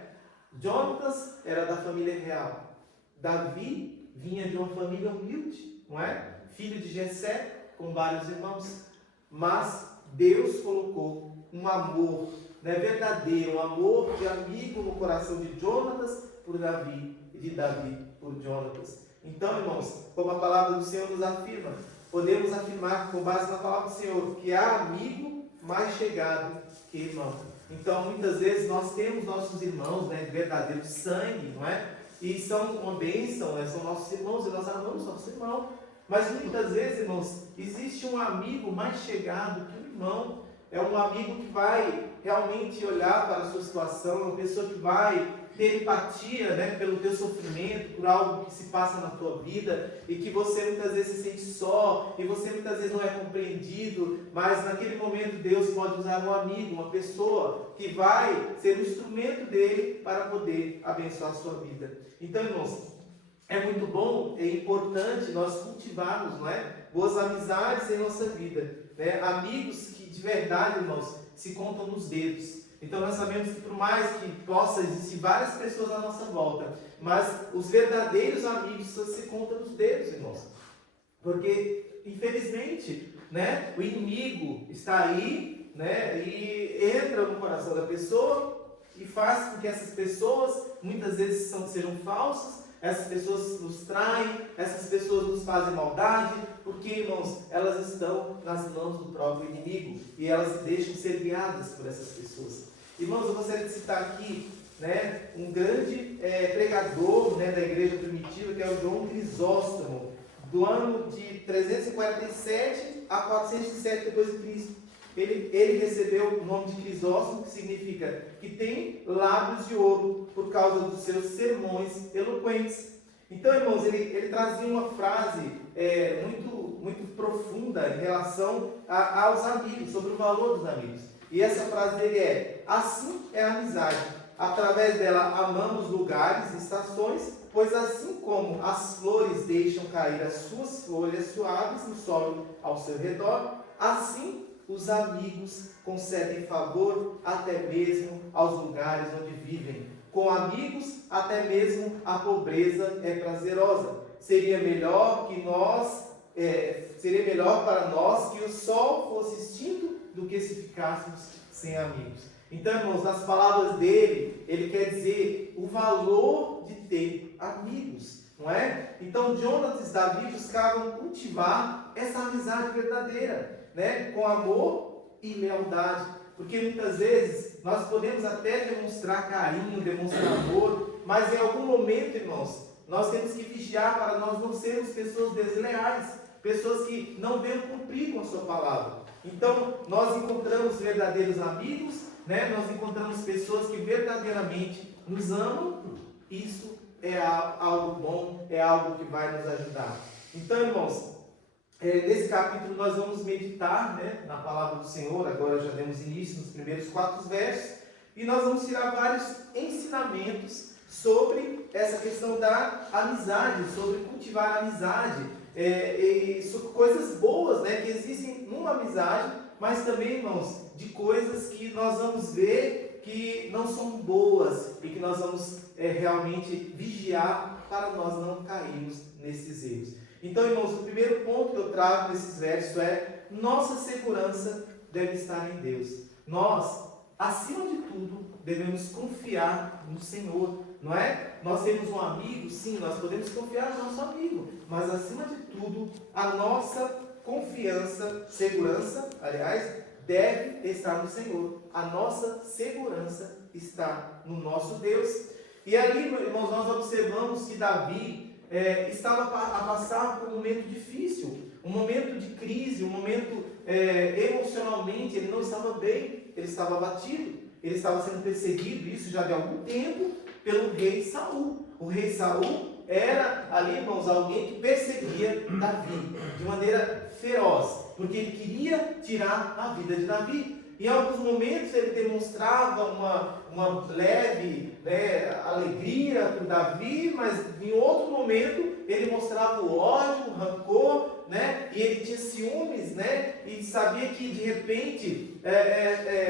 Jonatas era da família real. Davi vinha de uma família humilde, não é? Filho de Jessé, com vários irmãos. Mas Deus colocou um amor, né, verdadeiro, um amor de amigo no coração de Jonatas por Davi e de Davi por Jonatas. Então, irmãos, como a palavra do Senhor nos afirma, podemos afirmar, com base na palavra do Senhor, que há amigo mais chegado que irmão. Então, muitas vezes, nós temos nossos irmãos, né, de verdadeiro sangue, não é? E são uma bênção, né? São nossos irmãos e nós amamos nosso irmão. Mas muitas vezes, irmãos, existe um amigo mais chegado que o irmão. É um amigo que vai realmente olhar para a sua situação, uma pessoa que vai ter empatia, né, pelo teu sofrimento, por algo que se passa na tua vida e que você muitas vezes se sente só e você muitas vezes não é compreendido, mas naquele momento Deus pode usar um amigo, uma pessoa que vai ser um instrumento dele para poder abençoar a sua vida. Então, irmãos, é muito bom, é importante nós cultivarmos, não é, boas amizades em nossa vida, né? Amigos que de verdade, irmãos, se contam nos dedos. Então nós sabemos que por mais que possa existir várias pessoas à nossa volta, mas os verdadeiros amigos só se contam nos dedos, irmãos. Porque, infelizmente, né, o inimigo está aí, né, e entra no coração da pessoa e faz com que essas pessoas muitas vezes sejam falsas. Essas pessoas nos traem, essas pessoas nos fazem maldade, porque, irmãos, elas estão nas mãos do próprio inimigo e elas se deixam ser guiadas por essas pessoas. Irmãos, eu gostaria de citar aqui né, um grande pregador, né, da igreja primitiva, que é o João Crisóstomo, do ano de 347 a 407 depois de Cristo. Ele recebeu o nome de Crisóstomo, que significa que tem lábios de ouro, por causa dos seus sermões eloquentes. Então, irmãos, ele trazia uma frase muito profunda em relação aos amigos, sobre o valor dos amigos. E essa frase dele é: assim é a amizade. Através dela amamos lugares e estações, pois assim como as flores deixam cair as suas folhas suaves no solo ao seu redor, assim os amigos concedem favor até mesmo aos lugares onde vivem. Com amigos, até mesmo a pobreza é prazerosa. Seria melhor para nós que o sol fosse extinto do que se ficássemos sem amigos. Então, irmãos, nas palavras dele, ele quer dizer o valor de ter amigos, não é? Então, Jonatas e Davi buscavam cultivar essa amizade verdadeira, né? Com amor e lealdade. Porque muitas vezes nós podemos até demonstrar carinho, demonstrar amor, mas em algum momento, irmãos, nós temos que vigiar para nós não sermos pessoas desleais, pessoas que não venham cumprir com a sua palavra. Então, nós encontramos verdadeiros amigos, né? Nós encontramos pessoas que verdadeiramente nos amam. Isso é algo bom, é algo que vai nos ajudar. Então, irmãos, nesse capítulo nós vamos meditar, né, na palavra do Senhor. Agora já demos início nos primeiros 4 versos, e nós vamos tirar vários ensinamentos sobre essa questão da amizade, sobre cultivar a amizade, e sobre coisas boas, né, que existem numa amizade, mas também, irmãos, de coisas que nós vamos ver que não são boas e que nós vamos realmente vigiar para nós não cairmos nesses erros. Então, irmãos, o primeiro ponto que eu trago nesses versos é: nossa segurança deve estar em Deus. Nós, acima de tudo, devemos confiar no Senhor, não é? Nós temos um amigo, sim, nós podemos confiar no nosso amigo, mas acima de tudo, a nossa confiança, segurança, aliás, deve estar no Senhor. A nossa segurança está no nosso Deus. E ali, irmãos, nós observamos que Davi estava a passar por um momento difícil, um momento de crise, um momento emocionalmente, ele não estava bem, ele estava abatido, ele estava sendo perseguido, isso já de algum tempo, pelo rei Saul. O rei Saul era ali, irmãos, alguém que perseguia Davi de maneira feroz, porque ele queria tirar a vida de Davi. Em alguns momentos ele demonstrava uma leve alegria por Davi, mas em outro momento ele mostrava o ódio, o rancor, né? E ele tinha ciúmes, né? E sabia que de repente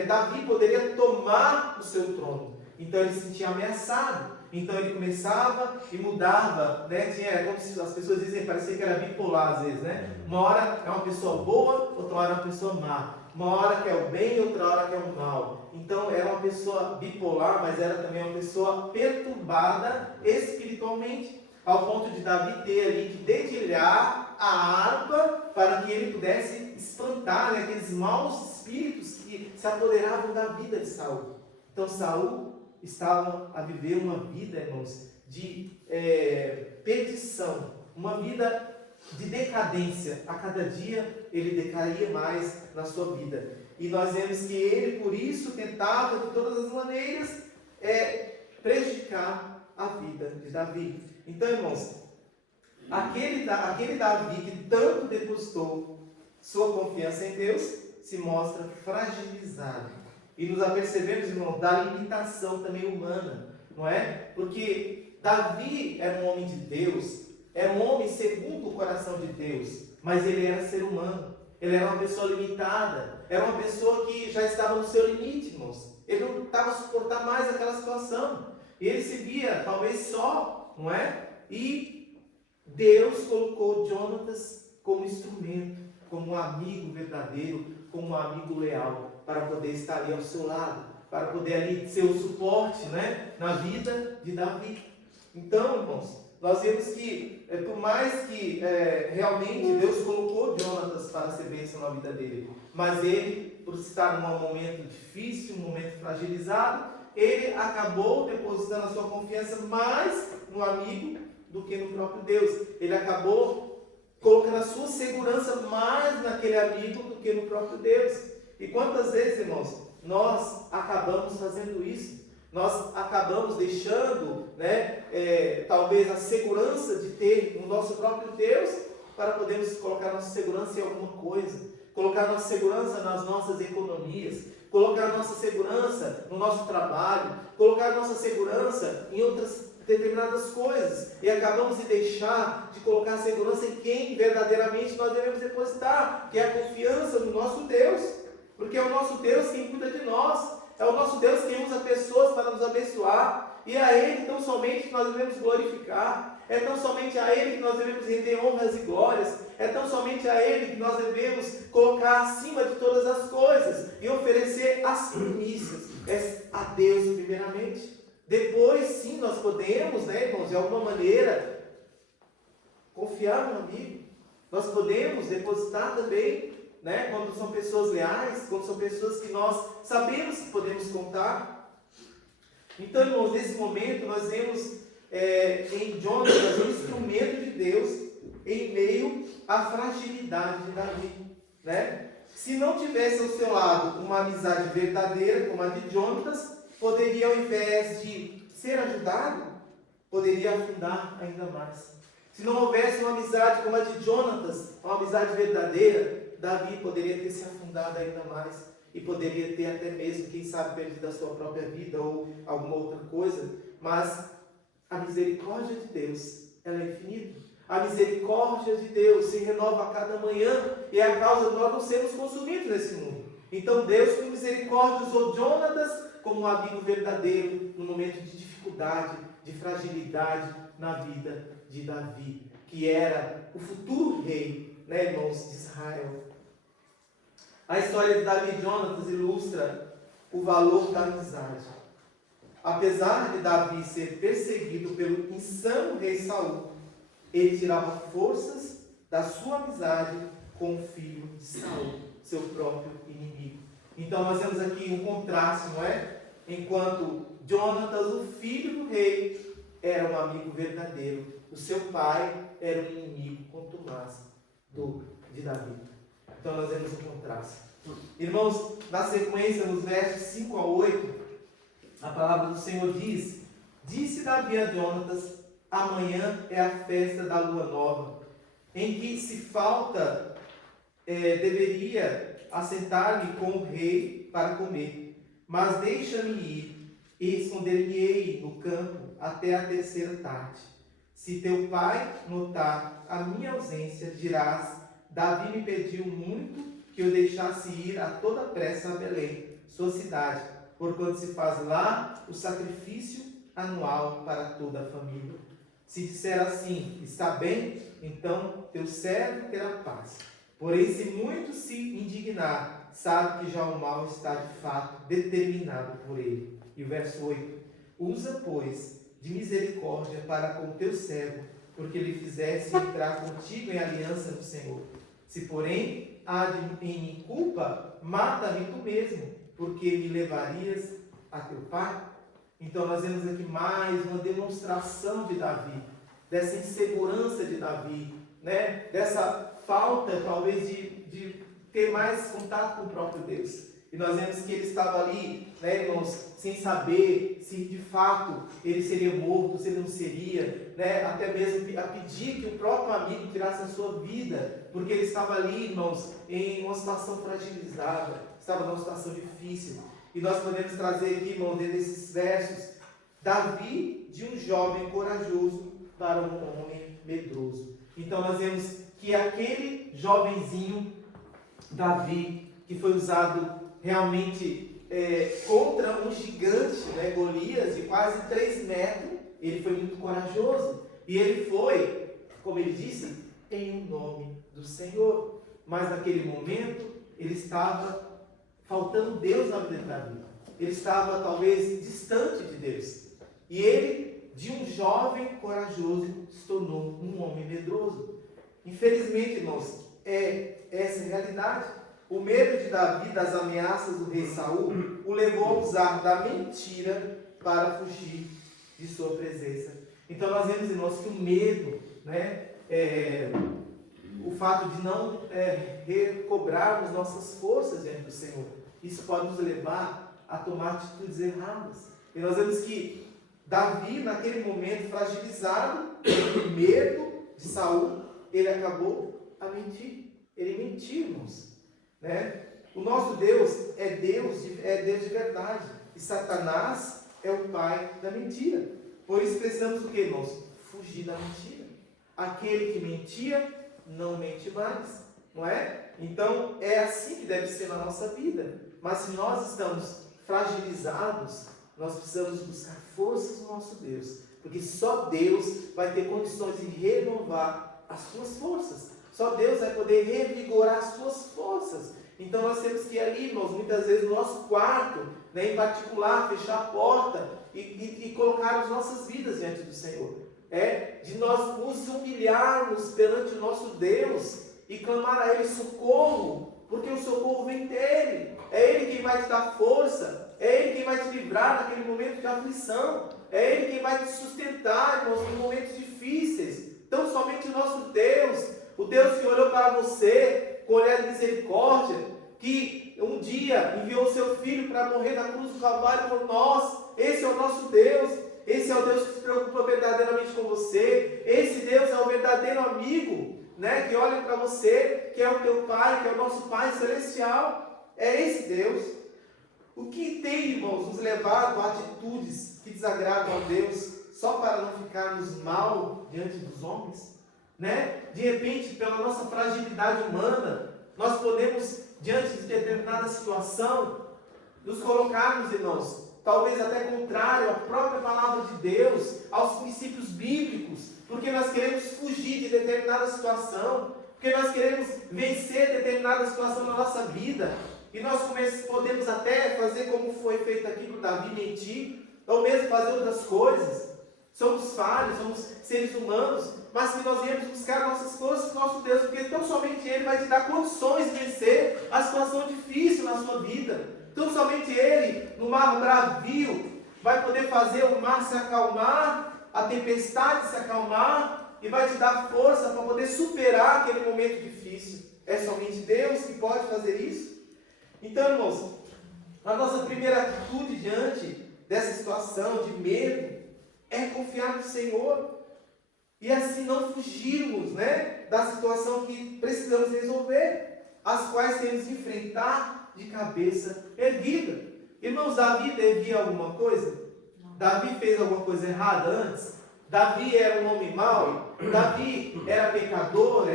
Davi poderia tomar o seu trono. Então ele se sentia ameaçado. Então ele começava e mudava, né? Como se as pessoas dizem, parecia que era bipolar às vezes, né? Uma hora é uma pessoa boa, outra hora é uma pessoa má. Uma hora quer o bem, outra hora quer o mal. Então era uma pessoa bipolar, mas era também uma pessoa perturbada espiritualmente, ao ponto de Davi ter ali que dedilhar a harpa para que ele pudesse espantar, né, aqueles maus espíritos que se apoderavam da vida de Saul. Então Saul estava a viver uma vida, irmãos, de perdição, uma vida de decadência. A cada dia ele decaía mais na sua vida. E nós vemos que ele, por isso, tentava de todas as maneiras prejudicar a vida de Davi. Então, irmãos, aquele Davi que tanto depositou sua confiança em Deus se mostra fragilizado. E nos apercebemos, irmão, da limitação também humana, não é? Porque Davi era um homem de Deus, era um homem segundo o coração de Deus, mas ele era ser humano, ele era uma pessoa limitada, era uma pessoa que já estava no seu limite, irmãos. Ele não estava a suportar mais aquela situação. Ele se via talvez só, não é? E Deus colocou Jonatas como instrumento, como um amigo verdadeiro, como um amigo leal, para poder estar ali ao seu lado, para poder ali ser o suporte, né, na vida de Davi. Então, irmãos, nós vemos que, por mais que realmente Deus colocou Jonatas para ser bênção na vida dele, mas ele, por estar num momento difícil, um momento fragilizado, ele acabou depositando a sua confiança mais no amigo do que no próprio Deus. Ele acabou colocando a sua segurança mais naquele amigo do que no próprio Deus. E quantas vezes, irmãos, nós acabamos fazendo isso? Nós acabamos deixando, talvez a segurança de ter no nosso próprio Deus para podermos colocar nossa segurança em alguma coisa, colocar nossa segurança nas nossas economias, colocar nossa segurança no nosso trabalho, colocar nossa segurança em outras determinadas coisas, e acabamos de deixar de colocar a segurança em quem verdadeiramente nós devemos depositar, que é a confiança no nosso Deus, porque é o nosso Deus quem cuida de nós, é o nosso Deus quem usa pessoas para nos abençoar, e é a Ele tão somente que nós devemos glorificar, é tão somente a Ele que nós devemos render honras e glórias, é tão somente a Ele que nós devemos colocar acima de todas as coisas e oferecer as primícias, é a Deus primeiramente. Depois sim nós podemos, irmãos, de alguma maneira confiar no amigo, nós podemos depositar também, quando são pessoas leais, quando são pessoas que nós sabemos que podemos contar. Então, irmãos, nesse momento nós vemos em Jonatas um instrumento de Deus em meio à fragilidade de Davi, Se não tivesse ao seu lado uma amizade verdadeira como a de Jonatas, poderia, ao invés de ser ajudado, poderia afundar ainda mais. Se não houvesse uma amizade como a de Jonatas, uma amizade verdadeira, Davi poderia ter se afundado ainda mais e poderia ter até mesmo, quem sabe, perdido a sua própria vida ou alguma outra coisa. Mas a misericórdia de Deus, ela é infinita. A misericórdia de Deus se renova a cada manhã e é a causa de nós não sermos consumidos nesse mundo. Então Deus, com misericórdia, usou Jonatas como um amigo verdadeiro no momento de dificuldade, de fragilidade na vida de Davi, que era o futuro rei, irmãos, de Israel. A história de Davi e Jonatas ilustra o valor da amizade. Apesar de Davi ser perseguido pelo insano rei Saul, ele tirava forças da sua amizade com o filho de Saul, seu próprio inimigo. Então nós vemos aqui um contraste, não é? Enquanto Jonatas, o filho do rei, era um amigo verdadeiro, o seu pai era um inimigo contumaz de Davi. Então nós vemos um contraste. Irmãos, na sequência, nos versos 5 a 8, a palavra do Senhor diz: Disse Davi a Jonatas: amanhã é a festa da lua nova, em que se falta deveria assentar-me com o rei para comer, mas deixa-me ir e esconder-me-ei no campo até a terceira tarde. Se teu pai notar a minha ausência, dirás: Davi me pediu muito que eu deixasse ir a toda pressa a Belém, sua cidade, porquanto se faz lá o sacrifício anual para toda a família. Se disser assim: está bem, então teu servo terá paz. Porém, se muito se indignar, sabe que já o mal está de fato determinado por ele. E o verso 8: usa, pois, de misericórdia para com o teu servo, porque lhe fizesse entrar contigo em aliança do Senhor. Se, porém, há em mim culpa, mata-me tu mesmo, porque me levarias a teu pai. Então nós vemos aqui mais uma demonstração de Davi, dessa insegurança de Davi, dessa falta talvez de ter mais contato com o próprio Deus. E nós vemos que ele estava ali, irmãos, sem saber se de fato ele seria morto, se ele não seria, até mesmo a pedir que o próprio amigo tirasse a sua vida, porque ele estava ali, irmãos, em uma situação fragilizada, estava numa situação difícil. E nós podemos trazer aqui, irmãos, dentro desses versos, Davi de um jovem corajoso para um homem medroso. Então nós vemos que aquele jovenzinho, Davi, que foi usado realmente contra um gigante, Golias, de quase 3 metros, ele foi muito corajoso. E ele foi, como ele disse, em nome do Senhor. Mas naquele momento, ele estava faltando Deus na vida de Davi. Ele estava talvez distante de Deus. E ele, de um jovem corajoso, se tornou um homem medroso. Infelizmente, irmãos, é essa a realidade. O medo de Davi das ameaças do rei Saul o levou a usar da mentira para fugir de sua presença. Então nós vemos, irmãos, que o medo, né, o fato de não recobrarmos nossas forças diante do Senhor, isso pode nos levar a tomar atitudes erradas. E nós vemos que Davi, naquele momento fragilizado, pelo medo de Saul, ele acabou a mentir. Ele mentiu, irmãos. Né? O nosso Deus é Deus de verdade. E Satanás é o pai da mentira. Por isso precisamos do que, irmãos? Fugir da mentira. Aquele que mentia, não mente mais. Não é? Então, é assim que deve ser na nossa vida. Mas se nós estamos fragilizados, nós precisamos buscar forças no nosso Deus. Porque só Deus vai ter condições de renovar as suas forças. Só Deus vai poder revigorar as suas forças. Então nós temos que ir ali, irmãos, muitas vezes no nosso quarto, né, em particular, fechar a porta e colocar as nossas vidas diante do Senhor. De nós nos humilharmos perante o nosso Deus e clamar a Ele socorro, porque o socorro vem dEle. É Ele quem vai te dar força, é Ele quem vai te livrar naquele momento de aflição, é Ele quem vai te sustentar, irmãos, em momentos difíceis. Então somente o nosso Deus, o Deus que olhou para você com olhar de misericórdia, que um dia enviou o seu Filho para morrer na cruz do Calvário por nós, esse é o nosso Deus, esse é o Deus que se preocupa verdadeiramente com você, esse Deus é o verdadeiro amigo, né, que olha para você, que é o teu Pai, que é o nosso Pai Celestial, é esse Deus. O que tem, irmãos, nos levado a atitudes que desagradam a Deus só para não ficarmos mal diante dos homens? Né? De repente, pela nossa fragilidade humana, nós podemos, diante de determinada situação, nos colocarmos, irmãos, talvez até contrário à própria palavra de Deus, aos princípios bíblicos, porque nós queremos fugir de determinada situação, porque nós queremos vencer determinada situação na nossa vida, e nós podemos até fazer como foi feito aqui para Davi, mentir, ou mesmo fazer outras coisas. Somos falhos, somos seres humanos, mas que nós viemos buscar nossas forças no nosso Deus, porque tão somente Ele vai te dar condições de vencer a situação difícil na sua vida. Tão somente Ele, no mar bravio, vai poder fazer o mar se acalmar, a tempestade se acalmar, e vai te dar força para poder superar aquele momento difícil. É somente Deus que pode fazer isso. Então, irmãos, a nossa primeira atitude diante dessa situação de medo é confiar no Senhor e assim não fugirmos, né, da situação que precisamos resolver, as quais temos que enfrentar de cabeça erguida. Irmãos, Davi devia alguma coisa? Davi fez alguma coisa errada antes? Davi era um homem mau? Davi era pecador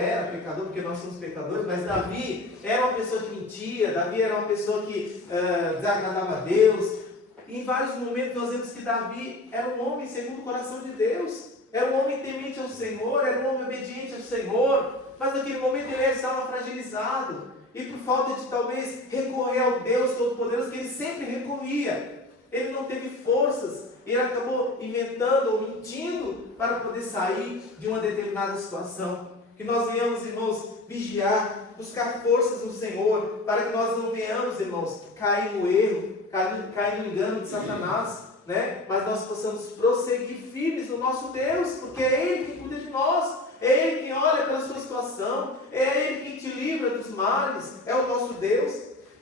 porque nós somos pecadores, mas Davi era uma pessoa que mentia, Davi era uma pessoa que desagradava a Deus. E em vários momentos nós vemos que Davi era um homem segundo o coração de Deus, era um homem temente ao Senhor, era um homem obediente ao Senhor, mas naquele momento ele estava fragilizado, e por falta de talvez recorrer ao Deus Todo-Poderoso, que ele sempre recorria, ele não teve forças, e ele acabou inventando ou mentindo para poder sair de uma determinada situação. Que nós venhamos, irmãos, vigiar, buscar forças no Senhor, para que nós não venhamos, irmãos, cair no erro, cair no engano de Satanás, né? Mas nós possamos prosseguir firmes no nosso Deus, porque é Ele que cuida de nós, é Ele quem olha pela sua situação, é Ele quem te livra dos males, é o nosso Deus.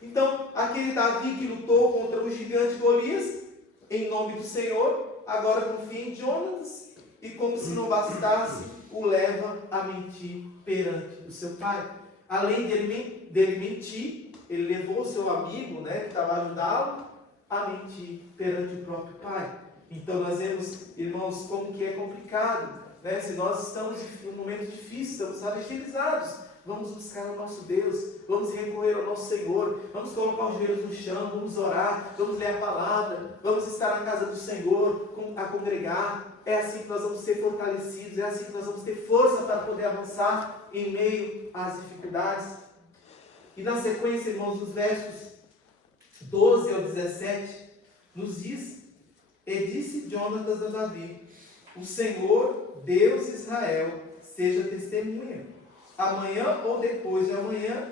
Então, aquele Davi que lutou contra o gigante Golias, em nome do Senhor, agora confia em Jonas, e como se não bastasse, o leva a mentir perante o seu pai. Além dele mentir, ele levou o seu amigo, né, que estava a ajudá-lo, a mentir perante o próprio pai. Então nós vemos, irmãos, como que é complicado, né? Se nós estamos em um momento difícil, estamos fragilizados, vamos buscar o nosso Deus, vamos recorrer ao nosso Senhor, vamos colocar os joelhos no chão, vamos orar, vamos ler a palavra, vamos estar na casa do Senhor, a congregar. É assim que nós vamos ser fortalecidos, é assim que nós vamos ter força para poder avançar em meio às dificuldades. E na sequência, irmãos, dos versos 12 ao 17, nos diz: E disse Jonatas a Davi: O Senhor, Deus de Israel, seja testemunha. Amanhã ou depois de amanhã,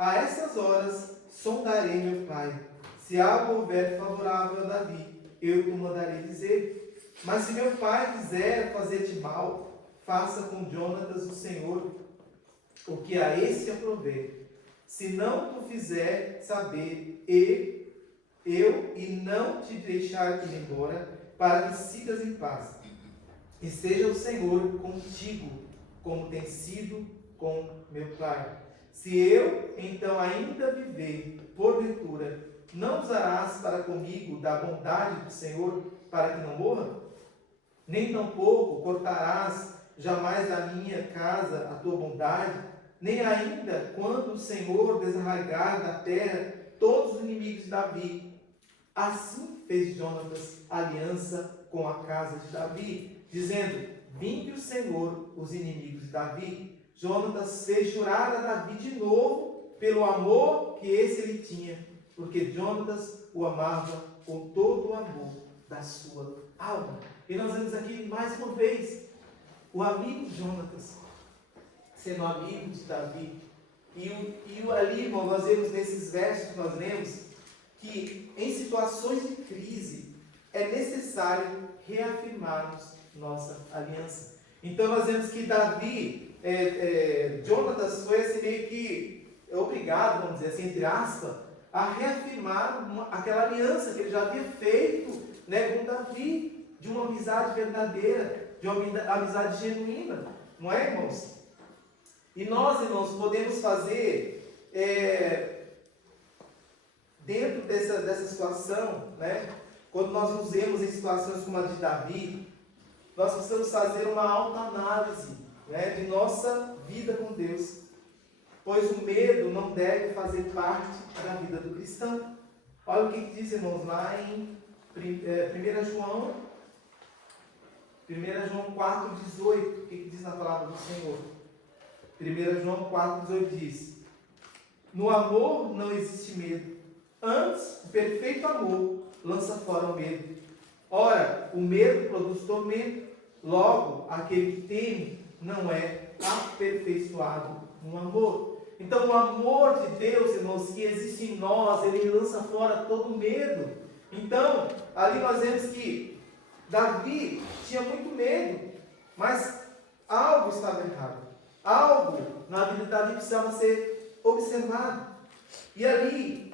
A essas horas sondarei meu pai. Se algo houver favorável a Davi, eu te mandarei dizer. Mas se meu pai quiser fazer-te mal, faça com Jonatas o Senhor o que a esse aprover. Se não tu fizer saber, eu e não te deixar ir embora, para que sigas em paz. E seja o Senhor contigo, como tem sido com meu pai. Se eu, então, ainda viver, porventura, não usarás para comigo da bondade do Senhor, para que não morra? Nem tampouco cortarás jamais da minha casa a tua bondade, nem ainda quando o Senhor desarraigar da terra todos os inimigos de Davi. Assim fez Jonatas aliança com a casa de Davi, dizendo: vinde o Senhor os inimigos de Davi. Jonatas fez jurar a Davi de novo pelo amor que esse lhe tinha, porque Jonatas o amava com todo o amor da sua alma. E nós vemos aqui mais uma vez o amigo Jonatas sendo amigo de Davi. E ali, irmão, nós vemos nesses versos que nós lemos que em situações de crise é necessário reafirmarmos nossa aliança. Então nós vemos que Davi, Jonatas foi assim meio que obrigado, vamos dizer assim, entre aspas, a reafirmar aquela aliança que ele já havia feito, né, com Davi, de uma amizade verdadeira, de uma amizade genuína, não é, irmãos? E nós, irmãos, podemos fazer, dentro dessa situação, né, quando nós nos vemos em situações como a de Davi, nós precisamos fazer uma autoanálise, né, de nossa vida com Deus, pois o medo não deve fazer parte da vida do cristão. Olha o que diz, irmãos, lá em 1 João 4,18, o que diz na palavra do Senhor? 1 João 4,18 diz: no amor não existe medo, antes o perfeito amor lança fora o medo. Ora, o medo produz tormento, logo aquele que teme não é aperfeiçoado no amor. Então o amor de Deus, irmãos, que existe em nós, ele lança fora todo medo. Então, ali nós vemos que Davi tinha muito medo, mas algo estava errado. Algo na vida de Davi precisava ser observado. E ali,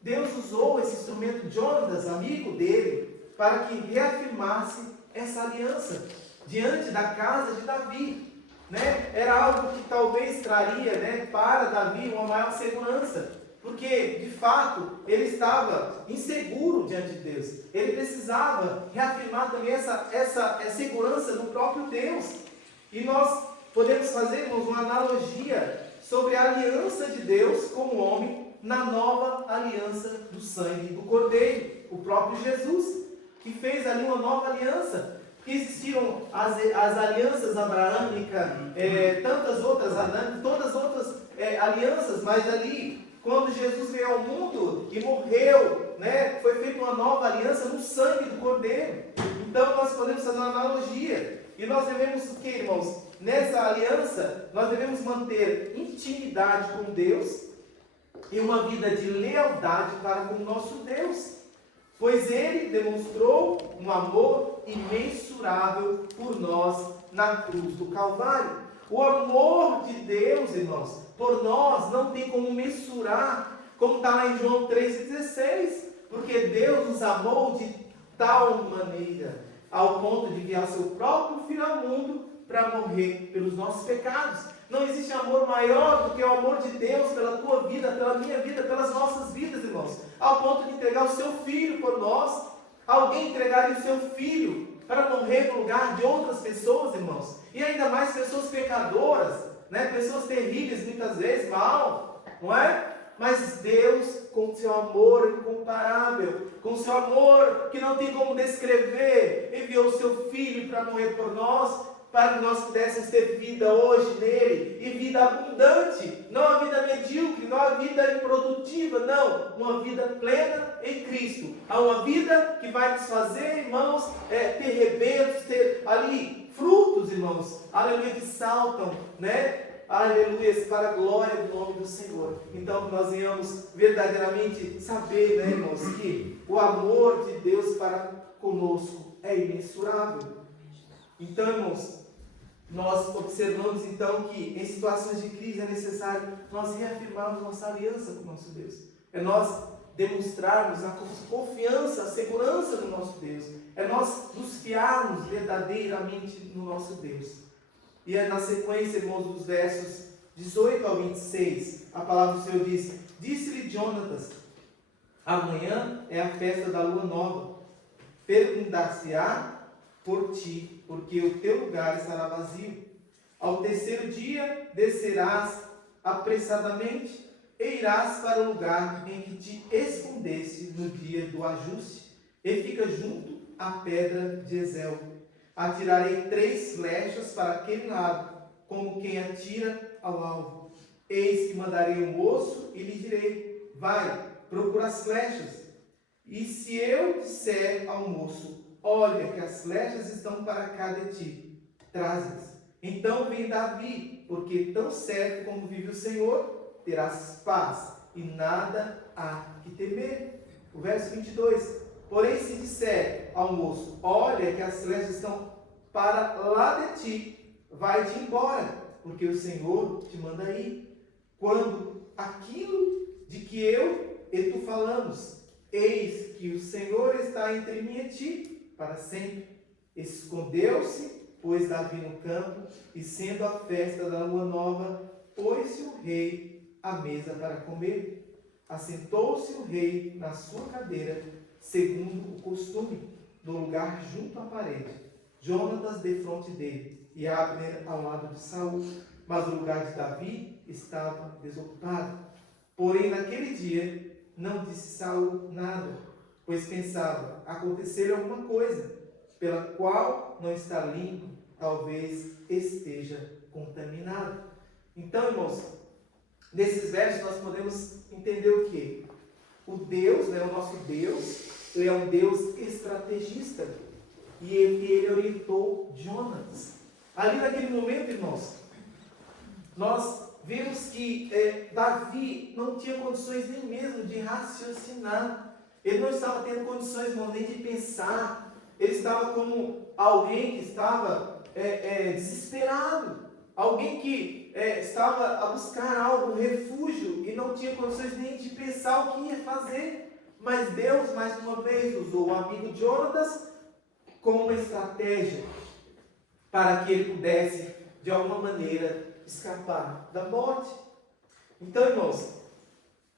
Deus usou esse instrumento, Jonatas, amigo dele, para que reafirmasse essa aliança diante da casa de Davi. Né? Era algo que talvez traria, né, para Davi uma maior segurança, porque de fato ele estava inseguro diante de Deus. Ele precisava reafirmar também essa segurança no próprio Deus. E nós podemos fazer, irmãos, uma analogia sobre a aliança de Deus com o homem na nova aliança do sangue do Cordeiro, o próprio Jesus, que fez ali uma nova aliança. Que existiram as alianças abraâmicas, tantas outras, todas outras alianças, mas ali, quando Jesus veio ao mundo e morreu, né, foi feita uma nova aliança no sangue do Cordeiro. Então nós podemos fazer uma analogia, e nós devemos, o que, irmãos? Nessa aliança, nós devemos manter intimidade com Deus e uma vida de lealdade para com o nosso Deus, pois Ele demonstrou um amor imensurável por nós na cruz do Calvário. O amor de Deus, irmãos, por nós não tem como mensurar, como está lá em João 3,16, porque Deus nos amou de tal maneira, ao ponto de enviar seu próprio Filho ao mundo para morrer pelos nossos pecados. Não existe amor maior do que o amor de Deus pela tua vida, pela minha vida, pelas nossas vidas, irmãos. Ao ponto de entregar o seu Filho por nós. Alguém entregaria o seu Filho para morrer no lugar de outras pessoas, irmãos. E ainda mais pessoas pecadoras, né? Pessoas terríveis, muitas vezes, mal, não é? Mas Deus, com seu amor incomparável, com seu amor que não tem como descrever, enviou o seu Filho para morrer por nós, para que nós pudéssemos ter vida hoje nele, e vida abundante, não a vida medíocre, não a vida improdutiva, não, uma vida plena em Cristo, há uma vida que vai nos fazer, irmãos, ter rebentos, ter ali frutos, irmãos, aleluia, que saltam, né, aleluia, para a glória do nome do Senhor. Então, que nós venhamos verdadeiramente saber, né, irmãos, que o amor de Deus para conosco é imensurável. Então, irmãos, nós observamos então que em situações de crise é necessário nós reafirmarmos nossa aliança com o nosso Deus. É nós demonstrarmos a confiança, a segurança no nosso Deus. É nós nos fiarmos verdadeiramente no nosso Deus. E é na sequência, irmãos, dos versos 18 ao 26, a palavra do Senhor diz: disse-lhe Jonatas, amanhã é a festa da lua nova. Perguntar-se-á por ti, porque o teu lugar estará vazio. Ao terceiro dia descerás apressadamente e irás para o lugar em que te escondeste no dia do ajuste, e fica junto à pedra de Ezel. Atirarei 3 flechas para aquele lado, como quem atira ao alvo. Eis que mandarei um moço e lhe direi: vai, procura as flechas. E se eu disser ao moço: olha que as flechas estão para cá de ti, traze-as. Então vem Davi, porque tão certo como vive o Senhor, terás paz, e nada há que temer. O verso 22. Porém, se disser ao moço: olha que as flechas estão para lá de ti, vai-te embora, porque o Senhor te manda ir. Quando aquilo de que eu e tu falamos, eis que o Senhor está entre mim e ti para sempre. Escondeu-se, pois, Davi no campo, e sendo a festa da lua nova, pôs-se o rei à mesa para comer. Assentou-se o rei na sua cadeira, segundo o costume, no lugar junto à parede, Jonatas defronte dele, e Abner ao lado de Saul, mas o lugar de Davi estava desocupado. Porém, naquele dia, não disse Saul nada, pois pensava: acontecer alguma coisa, pela qual não está limpo, talvez esteja contaminado. Então, irmãos, nesses versos nós podemos entender o quê? O Deus, né, o nosso Deus, ele é um Deus estrategista. E ele orientou Jonatas. Ali naquele momento, irmãos, nós vemos que Davi não tinha condições nem mesmo de raciocinar. Ele não estava tendo condições, irmão, nem de pensar. Ele estava como alguém que estava desesperado. Alguém que estava a buscar algo, um refúgio, e não tinha condições nem de pensar o que ia fazer. Mas Deus, mais uma vez, usou o amigo Jonatas como uma estratégia para que ele pudesse, de alguma maneira, escapar da morte. Então, irmãos,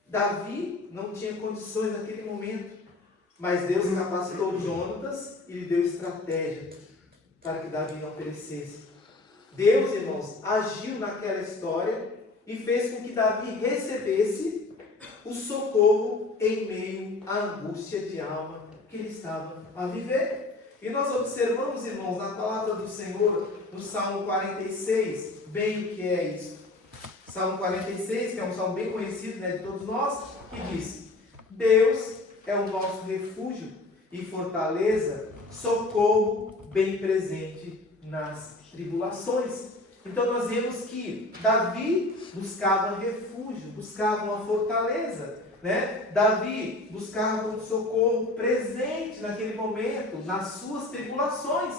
Davi não tinha condições naquele momento, mas Deus capacitou Jonatas e lhe deu estratégia para que Davi não perecesse. Deus, irmãos, agiu naquela história e fez com que Davi recebesse o socorro em meio à angústia de alma que ele estava a viver. E nós observamos, irmãos, na palavra do Senhor, no Salmo 46, bem o que é isso. Salmo 46, que é um salmo bem conhecido, né, de todos nós, que diz: Deus é o nosso refúgio e fortaleza, socorro bem presente nas tribulações. Então nós vemos que Davi buscava refúgio, buscava uma fortaleza, né? Davi buscava um socorro presente naquele momento, nas suas tribulações.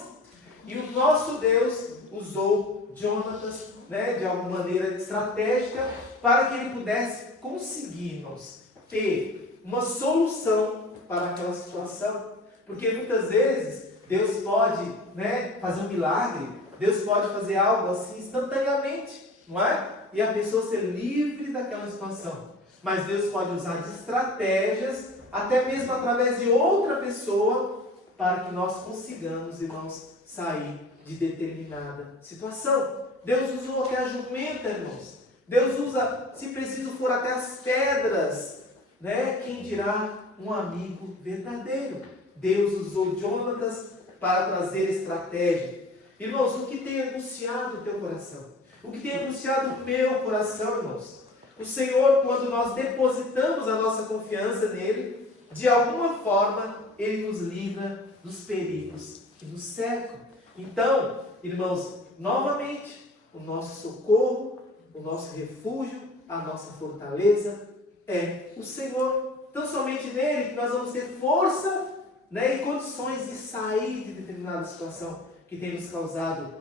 E o nosso Deus usou Jonatas, né, de alguma maneira estratégica, para que ele pudesse conseguir-nos ter uma solução para aquela situação. Porque muitas vezes Deus pode, né, fazer um milagre, Deus pode fazer algo assim instantaneamente, não é? E a pessoa ser livre daquela situação. Mas Deus pode usar de estratégias, até mesmo através de outra pessoa, para que nós consigamos, irmãos, sair de determinada situação. Deus usou até a jumenta, irmãos. Deus usa, se preciso for, até as pedras, né? Quem dirá um amigo verdadeiro? Deus usou Jonatas para trazer estratégia. Irmãos, o que tem angustiado o teu coração? O que tem angustiado o meu coração, irmãos? O Senhor, quando nós depositamos a nossa confiança nele, de alguma forma, ele nos livra dos perigos que nos cercam. Então, irmãos, novamente, o nosso socorro o nosso refúgio, a nossa fortaleza é o Senhor. Então, somente nele que nós vamos ter força, né, e condições de sair de determinada situação que tem nos causado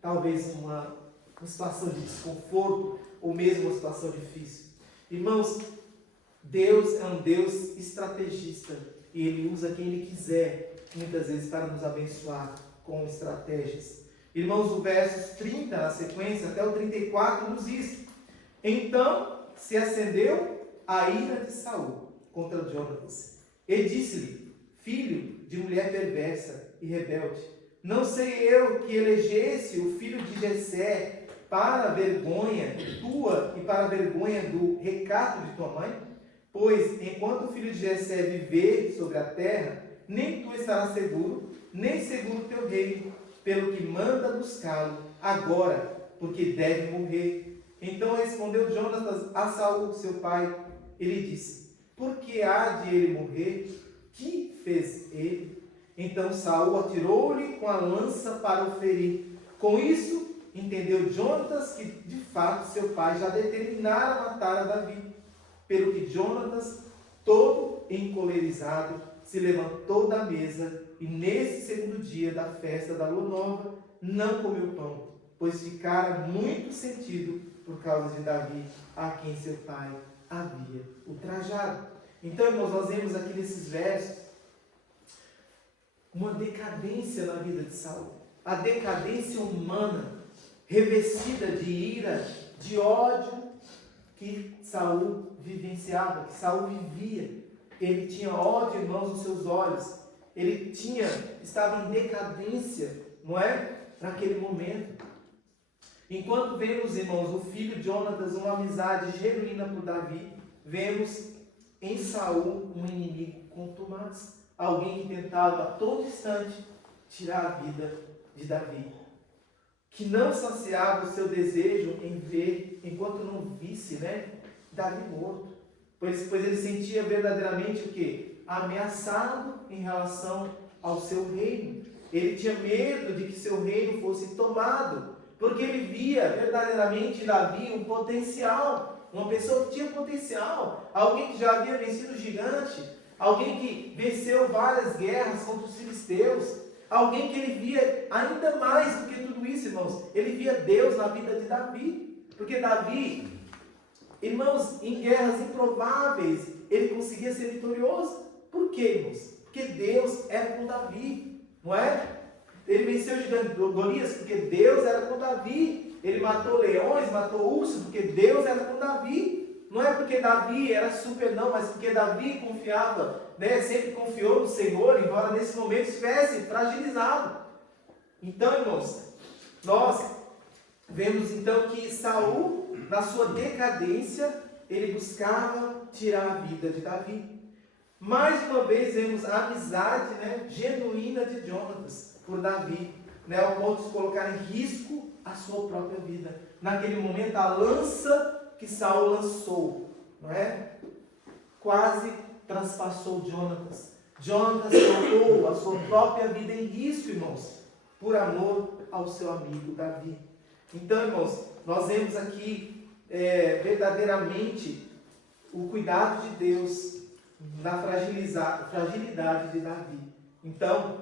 talvez uma situação de desconforto ou mesmo uma situação difícil. Irmãos, Deus é um Deus estrategista e Ele usa quem Ele quiser, muitas vezes, para nos abençoar com estratégias. Irmãos, o versos 30 na sequência até o 34 nos diz: então se acendeu a ira de Saul contra Jonatas e disse-lhe: filho de mulher perversa e rebelde, não sei eu que elegesse o filho de Jessé para a vergonha tua e para a vergonha do recato de tua mãe? Pois, enquanto o filho de Jessé viver sobre a terra, nem tu estarás seguro, nem seguro o teu reino, pelo que manda buscá-lo agora, porque deve morrer. Então respondeu Jonatas a Saul, seu pai. Ele disse: por que há de ele morrer? Que fez ele? Então Saul atirou-lhe com a lança para o ferir. Com isso, entendeu Jonatas que, de fato, seu pai já determinara matar a Davi. Pelo que Jonatas, todo encolerizado, se levantou da mesa e, nesse segundo dia da festa da lua nova, não comeu pão, pois ficara muito sentido por causa de Davi, a quem seu pai havia ultrajado. Então, irmãos, nós vemos aqui nesses versos uma decadência na vida de Saul. A decadência humana, revestida de ira, de ódio, que Saul vivenciava, que Saul vivia. Ele tinha ódio, irmãos, nos seus olhos. Ele estava em decadência, não é? Naquele momento. Enquanto vemos, irmãos, o filho Jonatas, uma amizade genuína por Davi, vemos em Saul um inimigo contumaz. Alguém que tentava a todo instante tirar a vida de Davi. Que não saciava o seu desejo em ver, enquanto não visse, né, Davi morto. Pois ele sentia verdadeiramente o quê? Ameaçado em relação ao seu reino. Ele tinha medo de que seu reino fosse tomado, porque ele via verdadeiramente em Davi um potencial, uma pessoa que tinha potencial, alguém que já havia vencido o gigante, alguém que venceu várias guerras contra os filisteus, alguém que ele via ainda mais do que tudo isso, irmãos. Ele via Deus na vida de Davi, porque Davi, irmãos, em guerras improváveis, ele conseguia ser vitorioso. Por quê, irmãos? Porque Deus era com Davi, não é? Ele venceu o gigante Golias porque Deus era com Davi. Ele matou leões, matou ursos, porque Deus era com Davi. Não é porque Davi era super, não, mas porque Davi confiava, né? Sempre confiou no Senhor, embora nesse momento estivesse fragilizado. Então, irmãos, nós vemos então que Saul, na sua decadência, ele buscava tirar a vida de Davi. Mais uma vez vemos a amizade, né, genuína de Jonatas por Davi, né, ao ponto de colocar em risco a sua própria vida. Naquele momento, a lança que Saul lançou, não é? Quase transpassou Jonatas. Jonatas colocou a sua própria vida em risco, irmãos, por amor ao seu amigo Davi. Então, irmãos, nós vemos aqui verdadeiramente o cuidado de Deus na fragilidade de Davi. Então,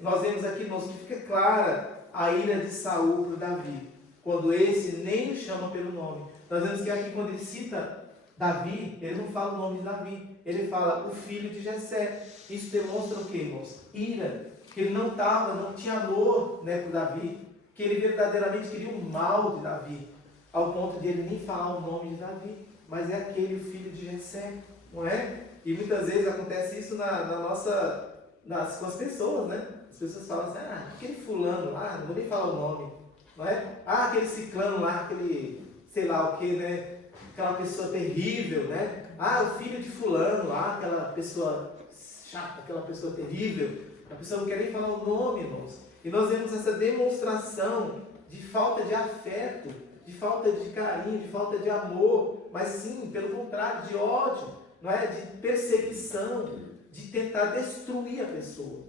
nós vemos aqui, irmãos, que fica clara a ira de Saul por Davi, quando esse nem o chama pelo nome. Nós vemos que aqui, quando ele cita Davi, ele não fala o nome de Davi, ele fala o filho de Jessé. Isso demonstra o que, irmãos? Ira, que ele não tinha amor, né, por Davi, que ele verdadeiramente queria o mal de Davi, ao ponto de ele nem falar o nome de Davi, mas é aquele filho de Jessé, não é? E muitas vezes acontece isso com as pessoas, né? As pessoas falam assim: aquele fulano lá, não vou nem falar o nome, não é? Aquele ciclano lá, aquele sei lá o que, né? Aquela pessoa terrível, né? O filho de fulano lá, aquela pessoa chata, aquela pessoa terrível. A pessoa não quer nem falar o nome, irmãos. E nós vemos essa demonstração de falta de afeto, de falta de carinho, de falta de amor, mas sim, pelo contrário, de ódio, não é? De perseguição, de tentar destruir a pessoa.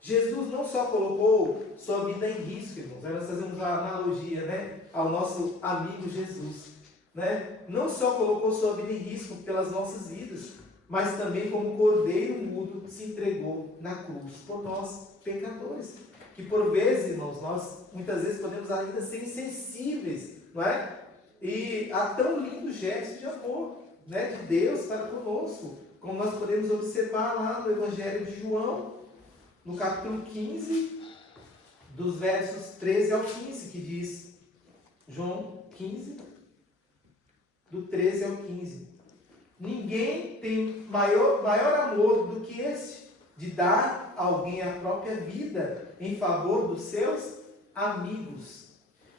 Jesus não só colocou sua vida em risco, irmãos. Aí nós fazemos uma analogia, né, ao nosso amigo Jesus, né? Não só colocou sua vida em risco pelas nossas vidas, mas também como cordeiro mudo se entregou na cruz por nós, pecadores. Que por vezes, irmãos, nós muitas vezes podemos ainda ser insensíveis, não é? E há tão lindo gesto de amor, né, de Deus para conosco, como nós podemos observar lá no Evangelho de João, no capítulo 15, dos versos 13 ao 15, que diz, João 15, do 13 ao 15. Ninguém tem maior amor do que este, de dar a alguém a própria vida em favor dos seus amigos.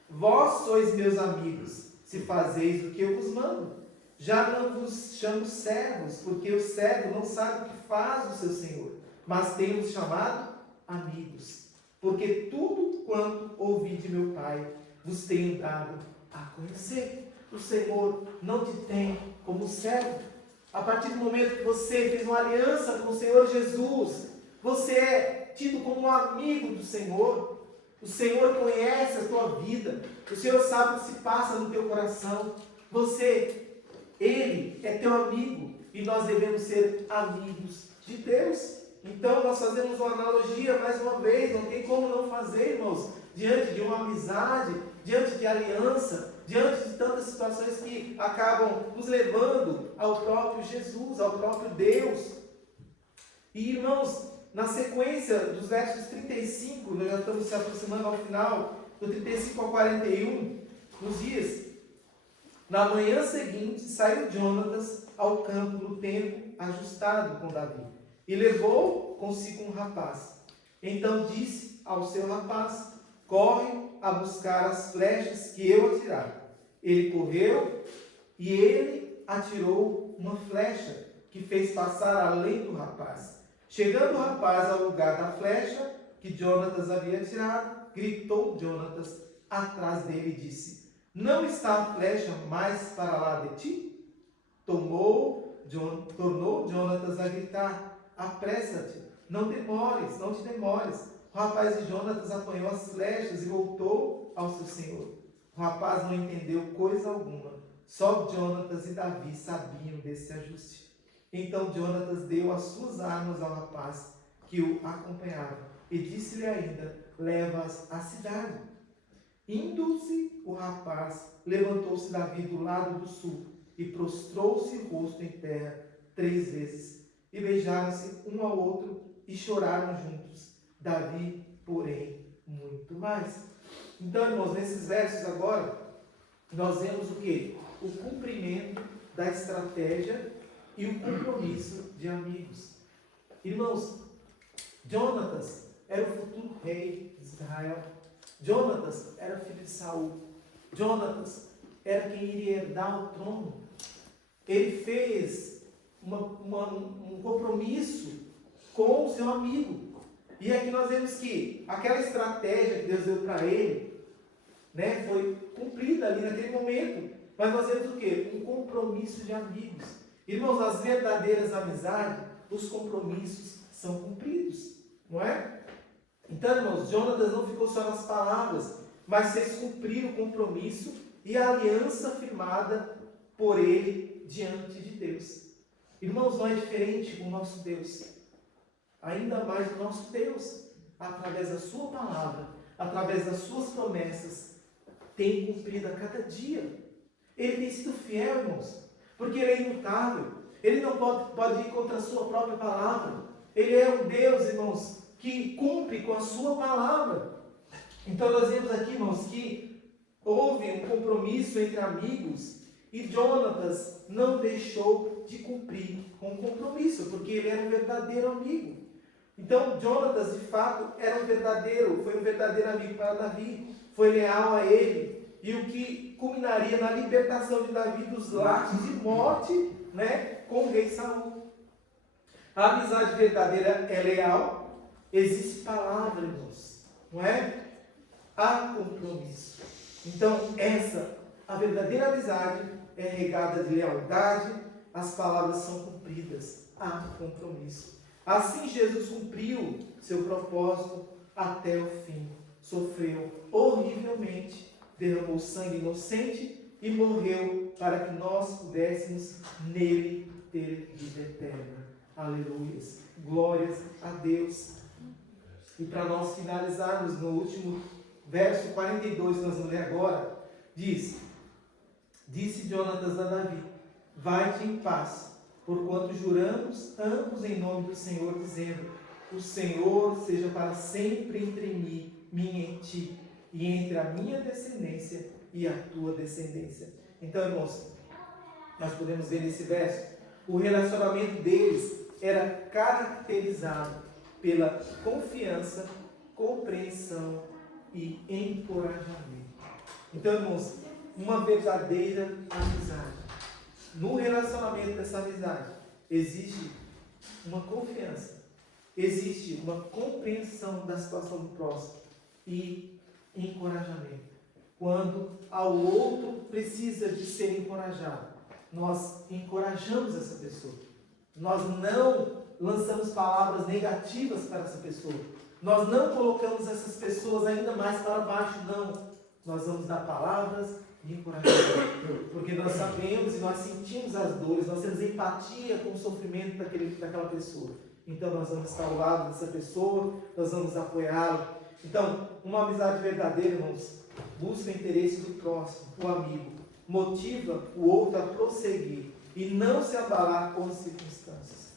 Vós sois meus amigos, se fazeis o que eu vos mando. Já não vos chamo servos, porque o servo não sabe o que faz o seu senhor, mas tenho-vos chamado amigos, porque tudo quanto ouvi de meu Pai vos tenho dado a conhecer. O Senhor não te tem como servo. A partir do momento que você fez uma aliança com o Senhor Jesus, você é tido como um amigo do Senhor. O Senhor conhece a tua vida, o Senhor sabe o que se passa no teu coração. Ele é teu amigo e nós devemos ser amigos de Deus. Então nós fazemos uma analogia mais uma vez, não tem como não fazer, irmãos, diante de uma amizade, diante de aliança, diante de tantas situações que acabam nos levando ao próprio Jesus, ao próprio Deus. E irmãos, na sequência dos versos 35, nós já estamos se aproximando ao final, do 35 ao 41, nos dias: na manhã seguinte saiu Jonatas ao campo no tempo ajustado com Davi, e levou consigo um rapaz. Então disse ao seu rapaz: corre a buscar as flechas que eu atirar. Ele correu e ele atirou uma flecha que fez passar além do rapaz. Chegando o rapaz ao lugar da flecha que Jonatas havia atirado, gritou Jonatas atrás dele e disse: não está a flecha mais para lá de ti? Tornou Jonatas a gritar: apressa-te, não te demores. O rapaz de Jonatas apanhou as flechas e voltou ao seu senhor. O rapaz não entendeu coisa alguma. Só Jonatas e Davi sabiam desse ajuste. Então Jonatas deu as suas armas ao rapaz que o acompanhava e disse-lhe ainda: leva-as à cidade. Indo-se o rapaz, levantou-se Davi do lado do sul e prostrou-se o rosto em terra 3 vezes. E beijaram-se um ao outro e choraram juntos. Davi, porém, muito mais. Então, irmãos, nesses versos agora, nós vemos o quê? O cumprimento da estratégia e o compromisso de amigos. Irmãos, Jonatas era o futuro rei de Israel. Jonatas era filho de Saul. Jonatas era quem iria herdar o trono. Ele fez um compromisso com o seu amigo. E aqui nós vemos que aquela estratégia que Deus deu para ele, né, foi cumprida ali naquele momento. Mas nós vemos o quê? Um compromisso de amigos. Irmãos, nas verdadeiras amizades, os compromissos são cumpridos, não é? Então, irmãos, Jonatas não ficou só nas palavras, mas fez cumprir o compromisso e a aliança firmada por ele diante de Deus. Irmãos, não é diferente com o nosso Deus. Ainda mais o nosso Deus, através da sua palavra, através das suas promessas, tem cumprido a cada dia. Ele tem sido fiel, irmãos, porque ele é imutável. Ele não pode ir contra a sua própria palavra. Ele é um Deus, irmãos, que cumpre com a sua palavra. Então nós vemos aqui, irmãos, que houve um compromisso entre amigos e Jonatas não deixou de cumprir com o compromisso, porque ele era um verdadeiro amigo. Então Jonatas, de fato, foi um verdadeiro amigo para Davi, foi leal a ele, e o que culminaria na libertação de Davi dos laços de morte, né, com o rei Saul. A amizade verdadeira é leal, existe palavra, irmãos, não é? Há compromisso. Então, a verdadeira amizade é regada de lealdade, as palavras são cumpridas, há compromisso. Assim Jesus cumpriu seu propósito até o fim. Sofreu horrivelmente, derramou sangue inocente e morreu para que nós pudéssemos nele ter vida eterna. Aleluias. Glórias a Deus. E para nós finalizarmos no último verso 42, que nós vamos ler agora, disse Jonatas a Davi: vai-te em paz, porquanto juramos ambos em nome do Senhor, dizendo: o Senhor seja para sempre entre mim e ti, e entre a minha descendência e a tua descendência. Então, irmãos, nós podemos ver nesse verso, o relacionamento deles era caracterizado pela confiança, compreensão e encorajamento. Então, irmãos, uma verdadeira amizade. No relacionamento dessa amizade, existe uma confiança, existe uma compreensão da situação do próximo e encorajamento. Quando ao outro precisa de ser encorajado, nós encorajamos essa pessoa. Nós não lançamos palavras negativas para essa pessoa. Nós não colocamos essas pessoas ainda mais para baixo, não. Nós vamos dar palavras de encorajamento, porque nós sabemos e nós sentimos as dores, nós temos empatia com o sofrimento daquela pessoa. Então nós vamos estar ao lado dessa pessoa, nós vamos apoiá-la. Então, uma amizade verdadeira, irmãos, busca o interesse do próximo, o amigo, motiva o outro a prosseguir e não se abalar com as circunstâncias.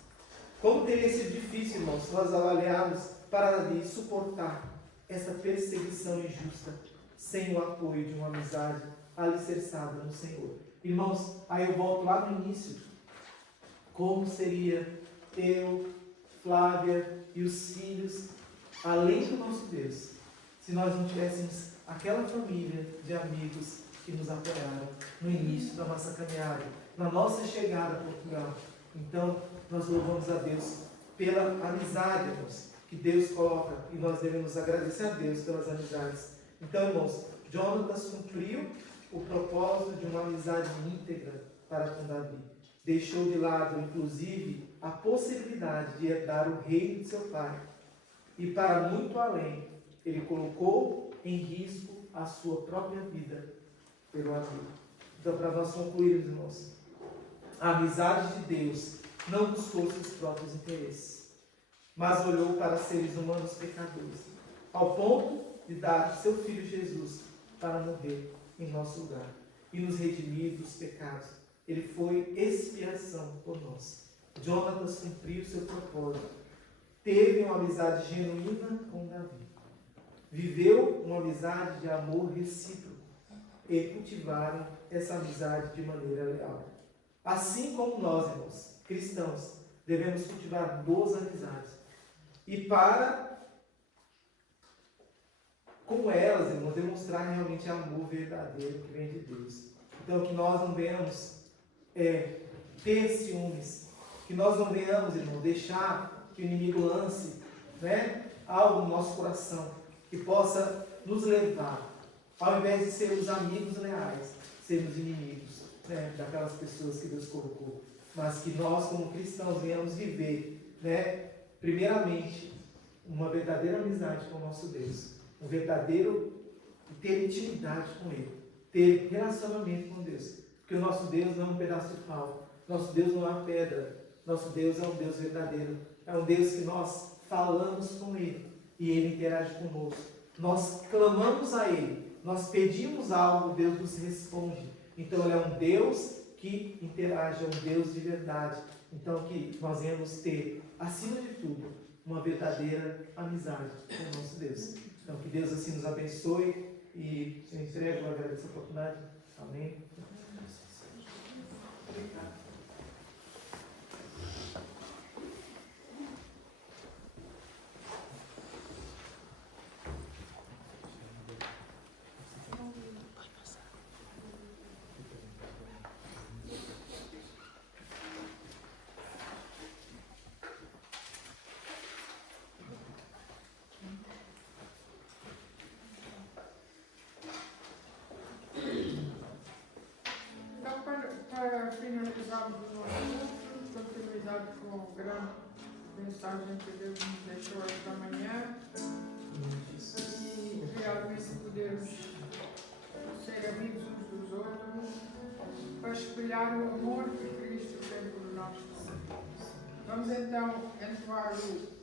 Como teria sido difícil, irmãos, nós avaliarmos para Davi suportar essa perseguição injusta sem o apoio de uma amizade alicerçada no Senhor. Irmãos, aí eu volto lá no início. Como seria eu, Flávia e os filhos, além do nosso Deus, se nós não tivéssemos aquela família de amigos que nos apoiaram no início da nossa caminhada, na nossa chegada a Portugal. Então, nós louvamos a Deus pela amizade, irmãos, que Deus coloca, e nós devemos agradecer a Deus pelas amizades. Então, irmãos, Jonatas cumpriu o propósito de uma amizade íntegra para com Davi. Deixou de lado, inclusive, a possibilidade de herdar o reino de seu pai. E para muito além, ele colocou em risco a sua própria vida pelo amigo. Então, para nós concluirmos, irmãos, a amizade de Deus não buscou seus próprios interesses, mas olhou para seres humanos pecadores, ao ponto de dar seu Filho Jesus para morrer em nosso lugar e nos redimir dos pecados. Ele foi expiação por nós. Jonatas cumpriu seu propósito. Teve uma amizade genuína com Davi. Viveu uma amizade de amor recíproco e cultivaram essa amizade de maneira leal. Assim como nós, irmãos, cristãos, devemos cultivar boas amizades. E para, com elas, irmãos, demonstrar realmente amor verdadeiro que vem de Deus. Então, que nós não venhamos ter ciúmes, que nós não venhamos, irmão, deixar que o inimigo lance algo no nosso coração, que possa nos levar, ao invés de sermos amigos leais, sermos inimigos daquelas pessoas que Deus colocou. Mas que nós, como cristãos, venhamos viver, primeiramente, uma verdadeira amizade com o nosso Deus, ter intimidade com Ele, ter relacionamento com Deus. Porque o nosso Deus não é um pedaço de pau, nosso Deus não é uma pedra, nosso Deus é um Deus verdadeiro, é um Deus que nós falamos com Ele e Ele interage conosco. Nós clamamos a Ele, nós pedimos algo, Deus nos responde. Então Ele é um Deus que interage, é um Deus de verdade. Então que nós venhamos ter, acima de tudo, uma verdadeira amizade com o nosso Deus. Então que Deus assim nos abençoe e eu entrego, eu agradeço a oportunidade. Amém. Para finalizarmos o nosso culto, continuidade com o grande mensagem que Deus nos deixou esta manhã e realmente podermos ser amigos uns dos outros para espelhar o amor que Cristo tem por nós. Vamos então entoar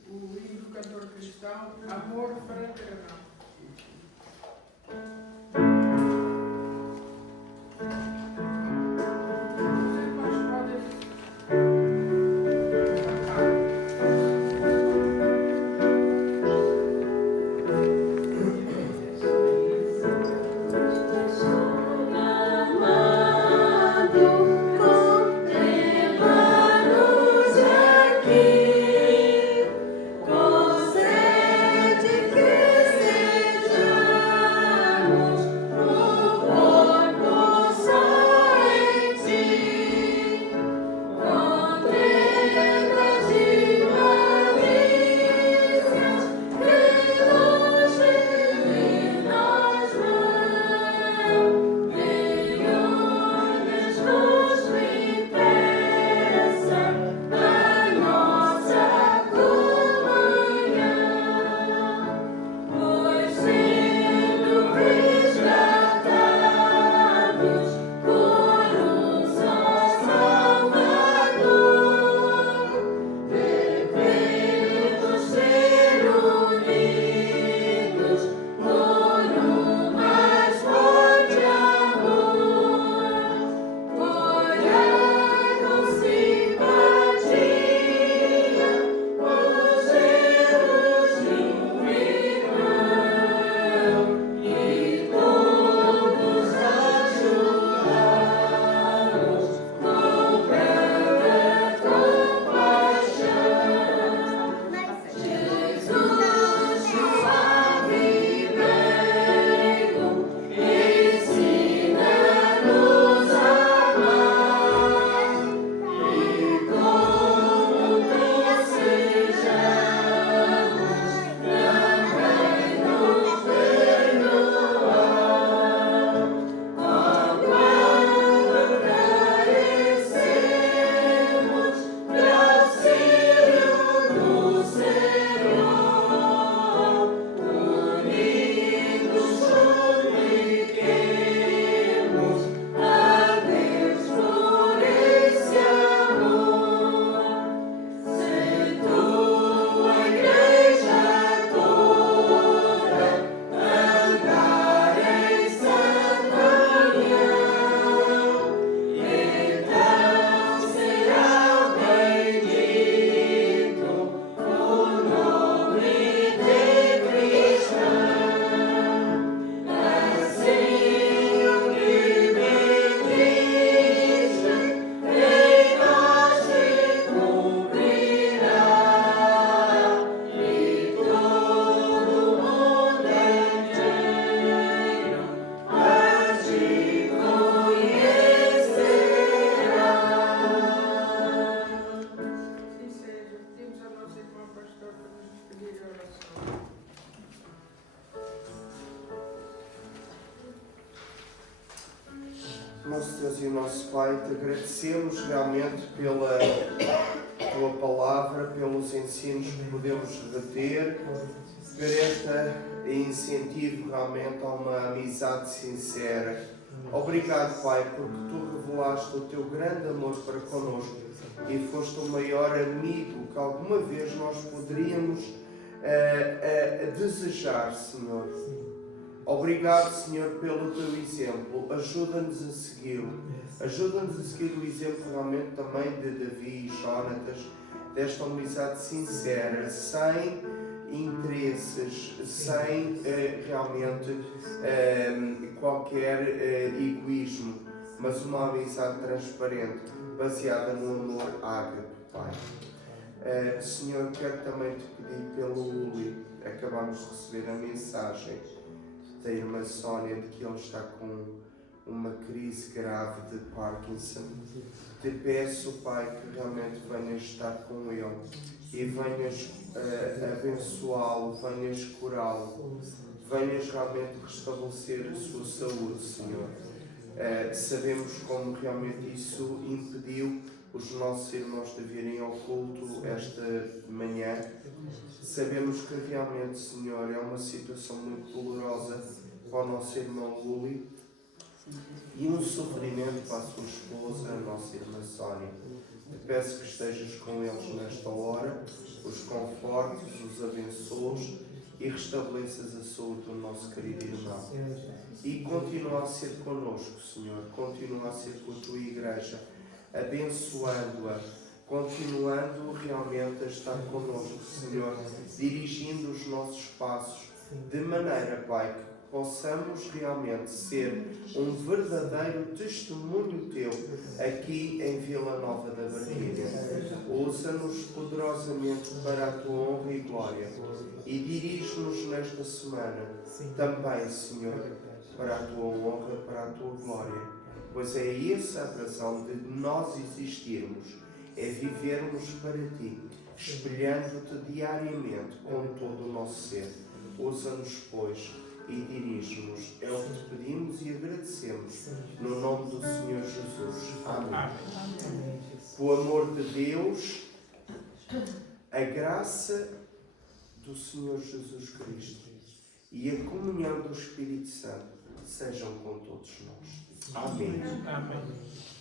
o hino do cantor cristão, Amor Fraternal. Nosso Deus e nosso Pai, te agradecemos realmente pela tua palavra, pelos ensinos que podemos debater, por este incentivo realmente a uma amizade sincera. Obrigado, Pai, porque tu revelaste o teu grande amor para connosco e foste o maior amigo que alguma vez nós poderíamos desejar, Senhor. Obrigado, Senhor, pelo teu exemplo. Ajuda-nos a segui-lo. Ajuda-nos a seguir o exemplo realmente também de Davi e Jónatas, desta amizade sincera, sem interesses, sem realmente qualquer egoísmo, mas uma amizade transparente, baseada no amor ágape, Pai. Senhor, quero também te pedir pelo Uli. Acabamos de receber a mensagem da irmã Sónia de que ele está com uma crise grave de Parkinson. Te peço, Pai, que realmente venhas estar com ele e venhas abençoá-lo, venhas curá-lo, venhas realmente restabelecer a sua saúde, Senhor. Sabemos como realmente isso impediu os nossos irmãos de virem ao culto esta manhã. Sabemos que realmente, Senhor, é uma situação muito dolorosa para o nosso irmão Luli e um sofrimento para a sua esposa, a nossa irmã Sónia. Te peço que estejas com eles nesta hora, os confortes, os abençoes e restabeleças a saúde do nosso querido irmão. E continua a ser connosco, Senhor, continua a ser com a tua igreja, abençoando-a, continuando realmente a estar connosco, Senhor, dirigindo os nossos passos, de maneira, Pai, que possamos realmente ser um verdadeiro testemunho Teu aqui em Vila Nova da Barquilha. Usa-nos poderosamente para a Tua honra e glória e dirige-nos nesta semana também, Senhor, para a Tua honra, para a Tua glória, pois é essa a razão de nós existirmos, é vivermos para Ti, espelhando-Te diariamente com todo o nosso ser. Usa-nos, pois, e dirige-nos. É o que Te pedimos e agradecemos, no nome do Senhor Jesus. Amém. O amor de Deus, a graça do Senhor Jesus Cristo e a comunhão do Espírito Santo sejam com todos nós. Amém. Amém.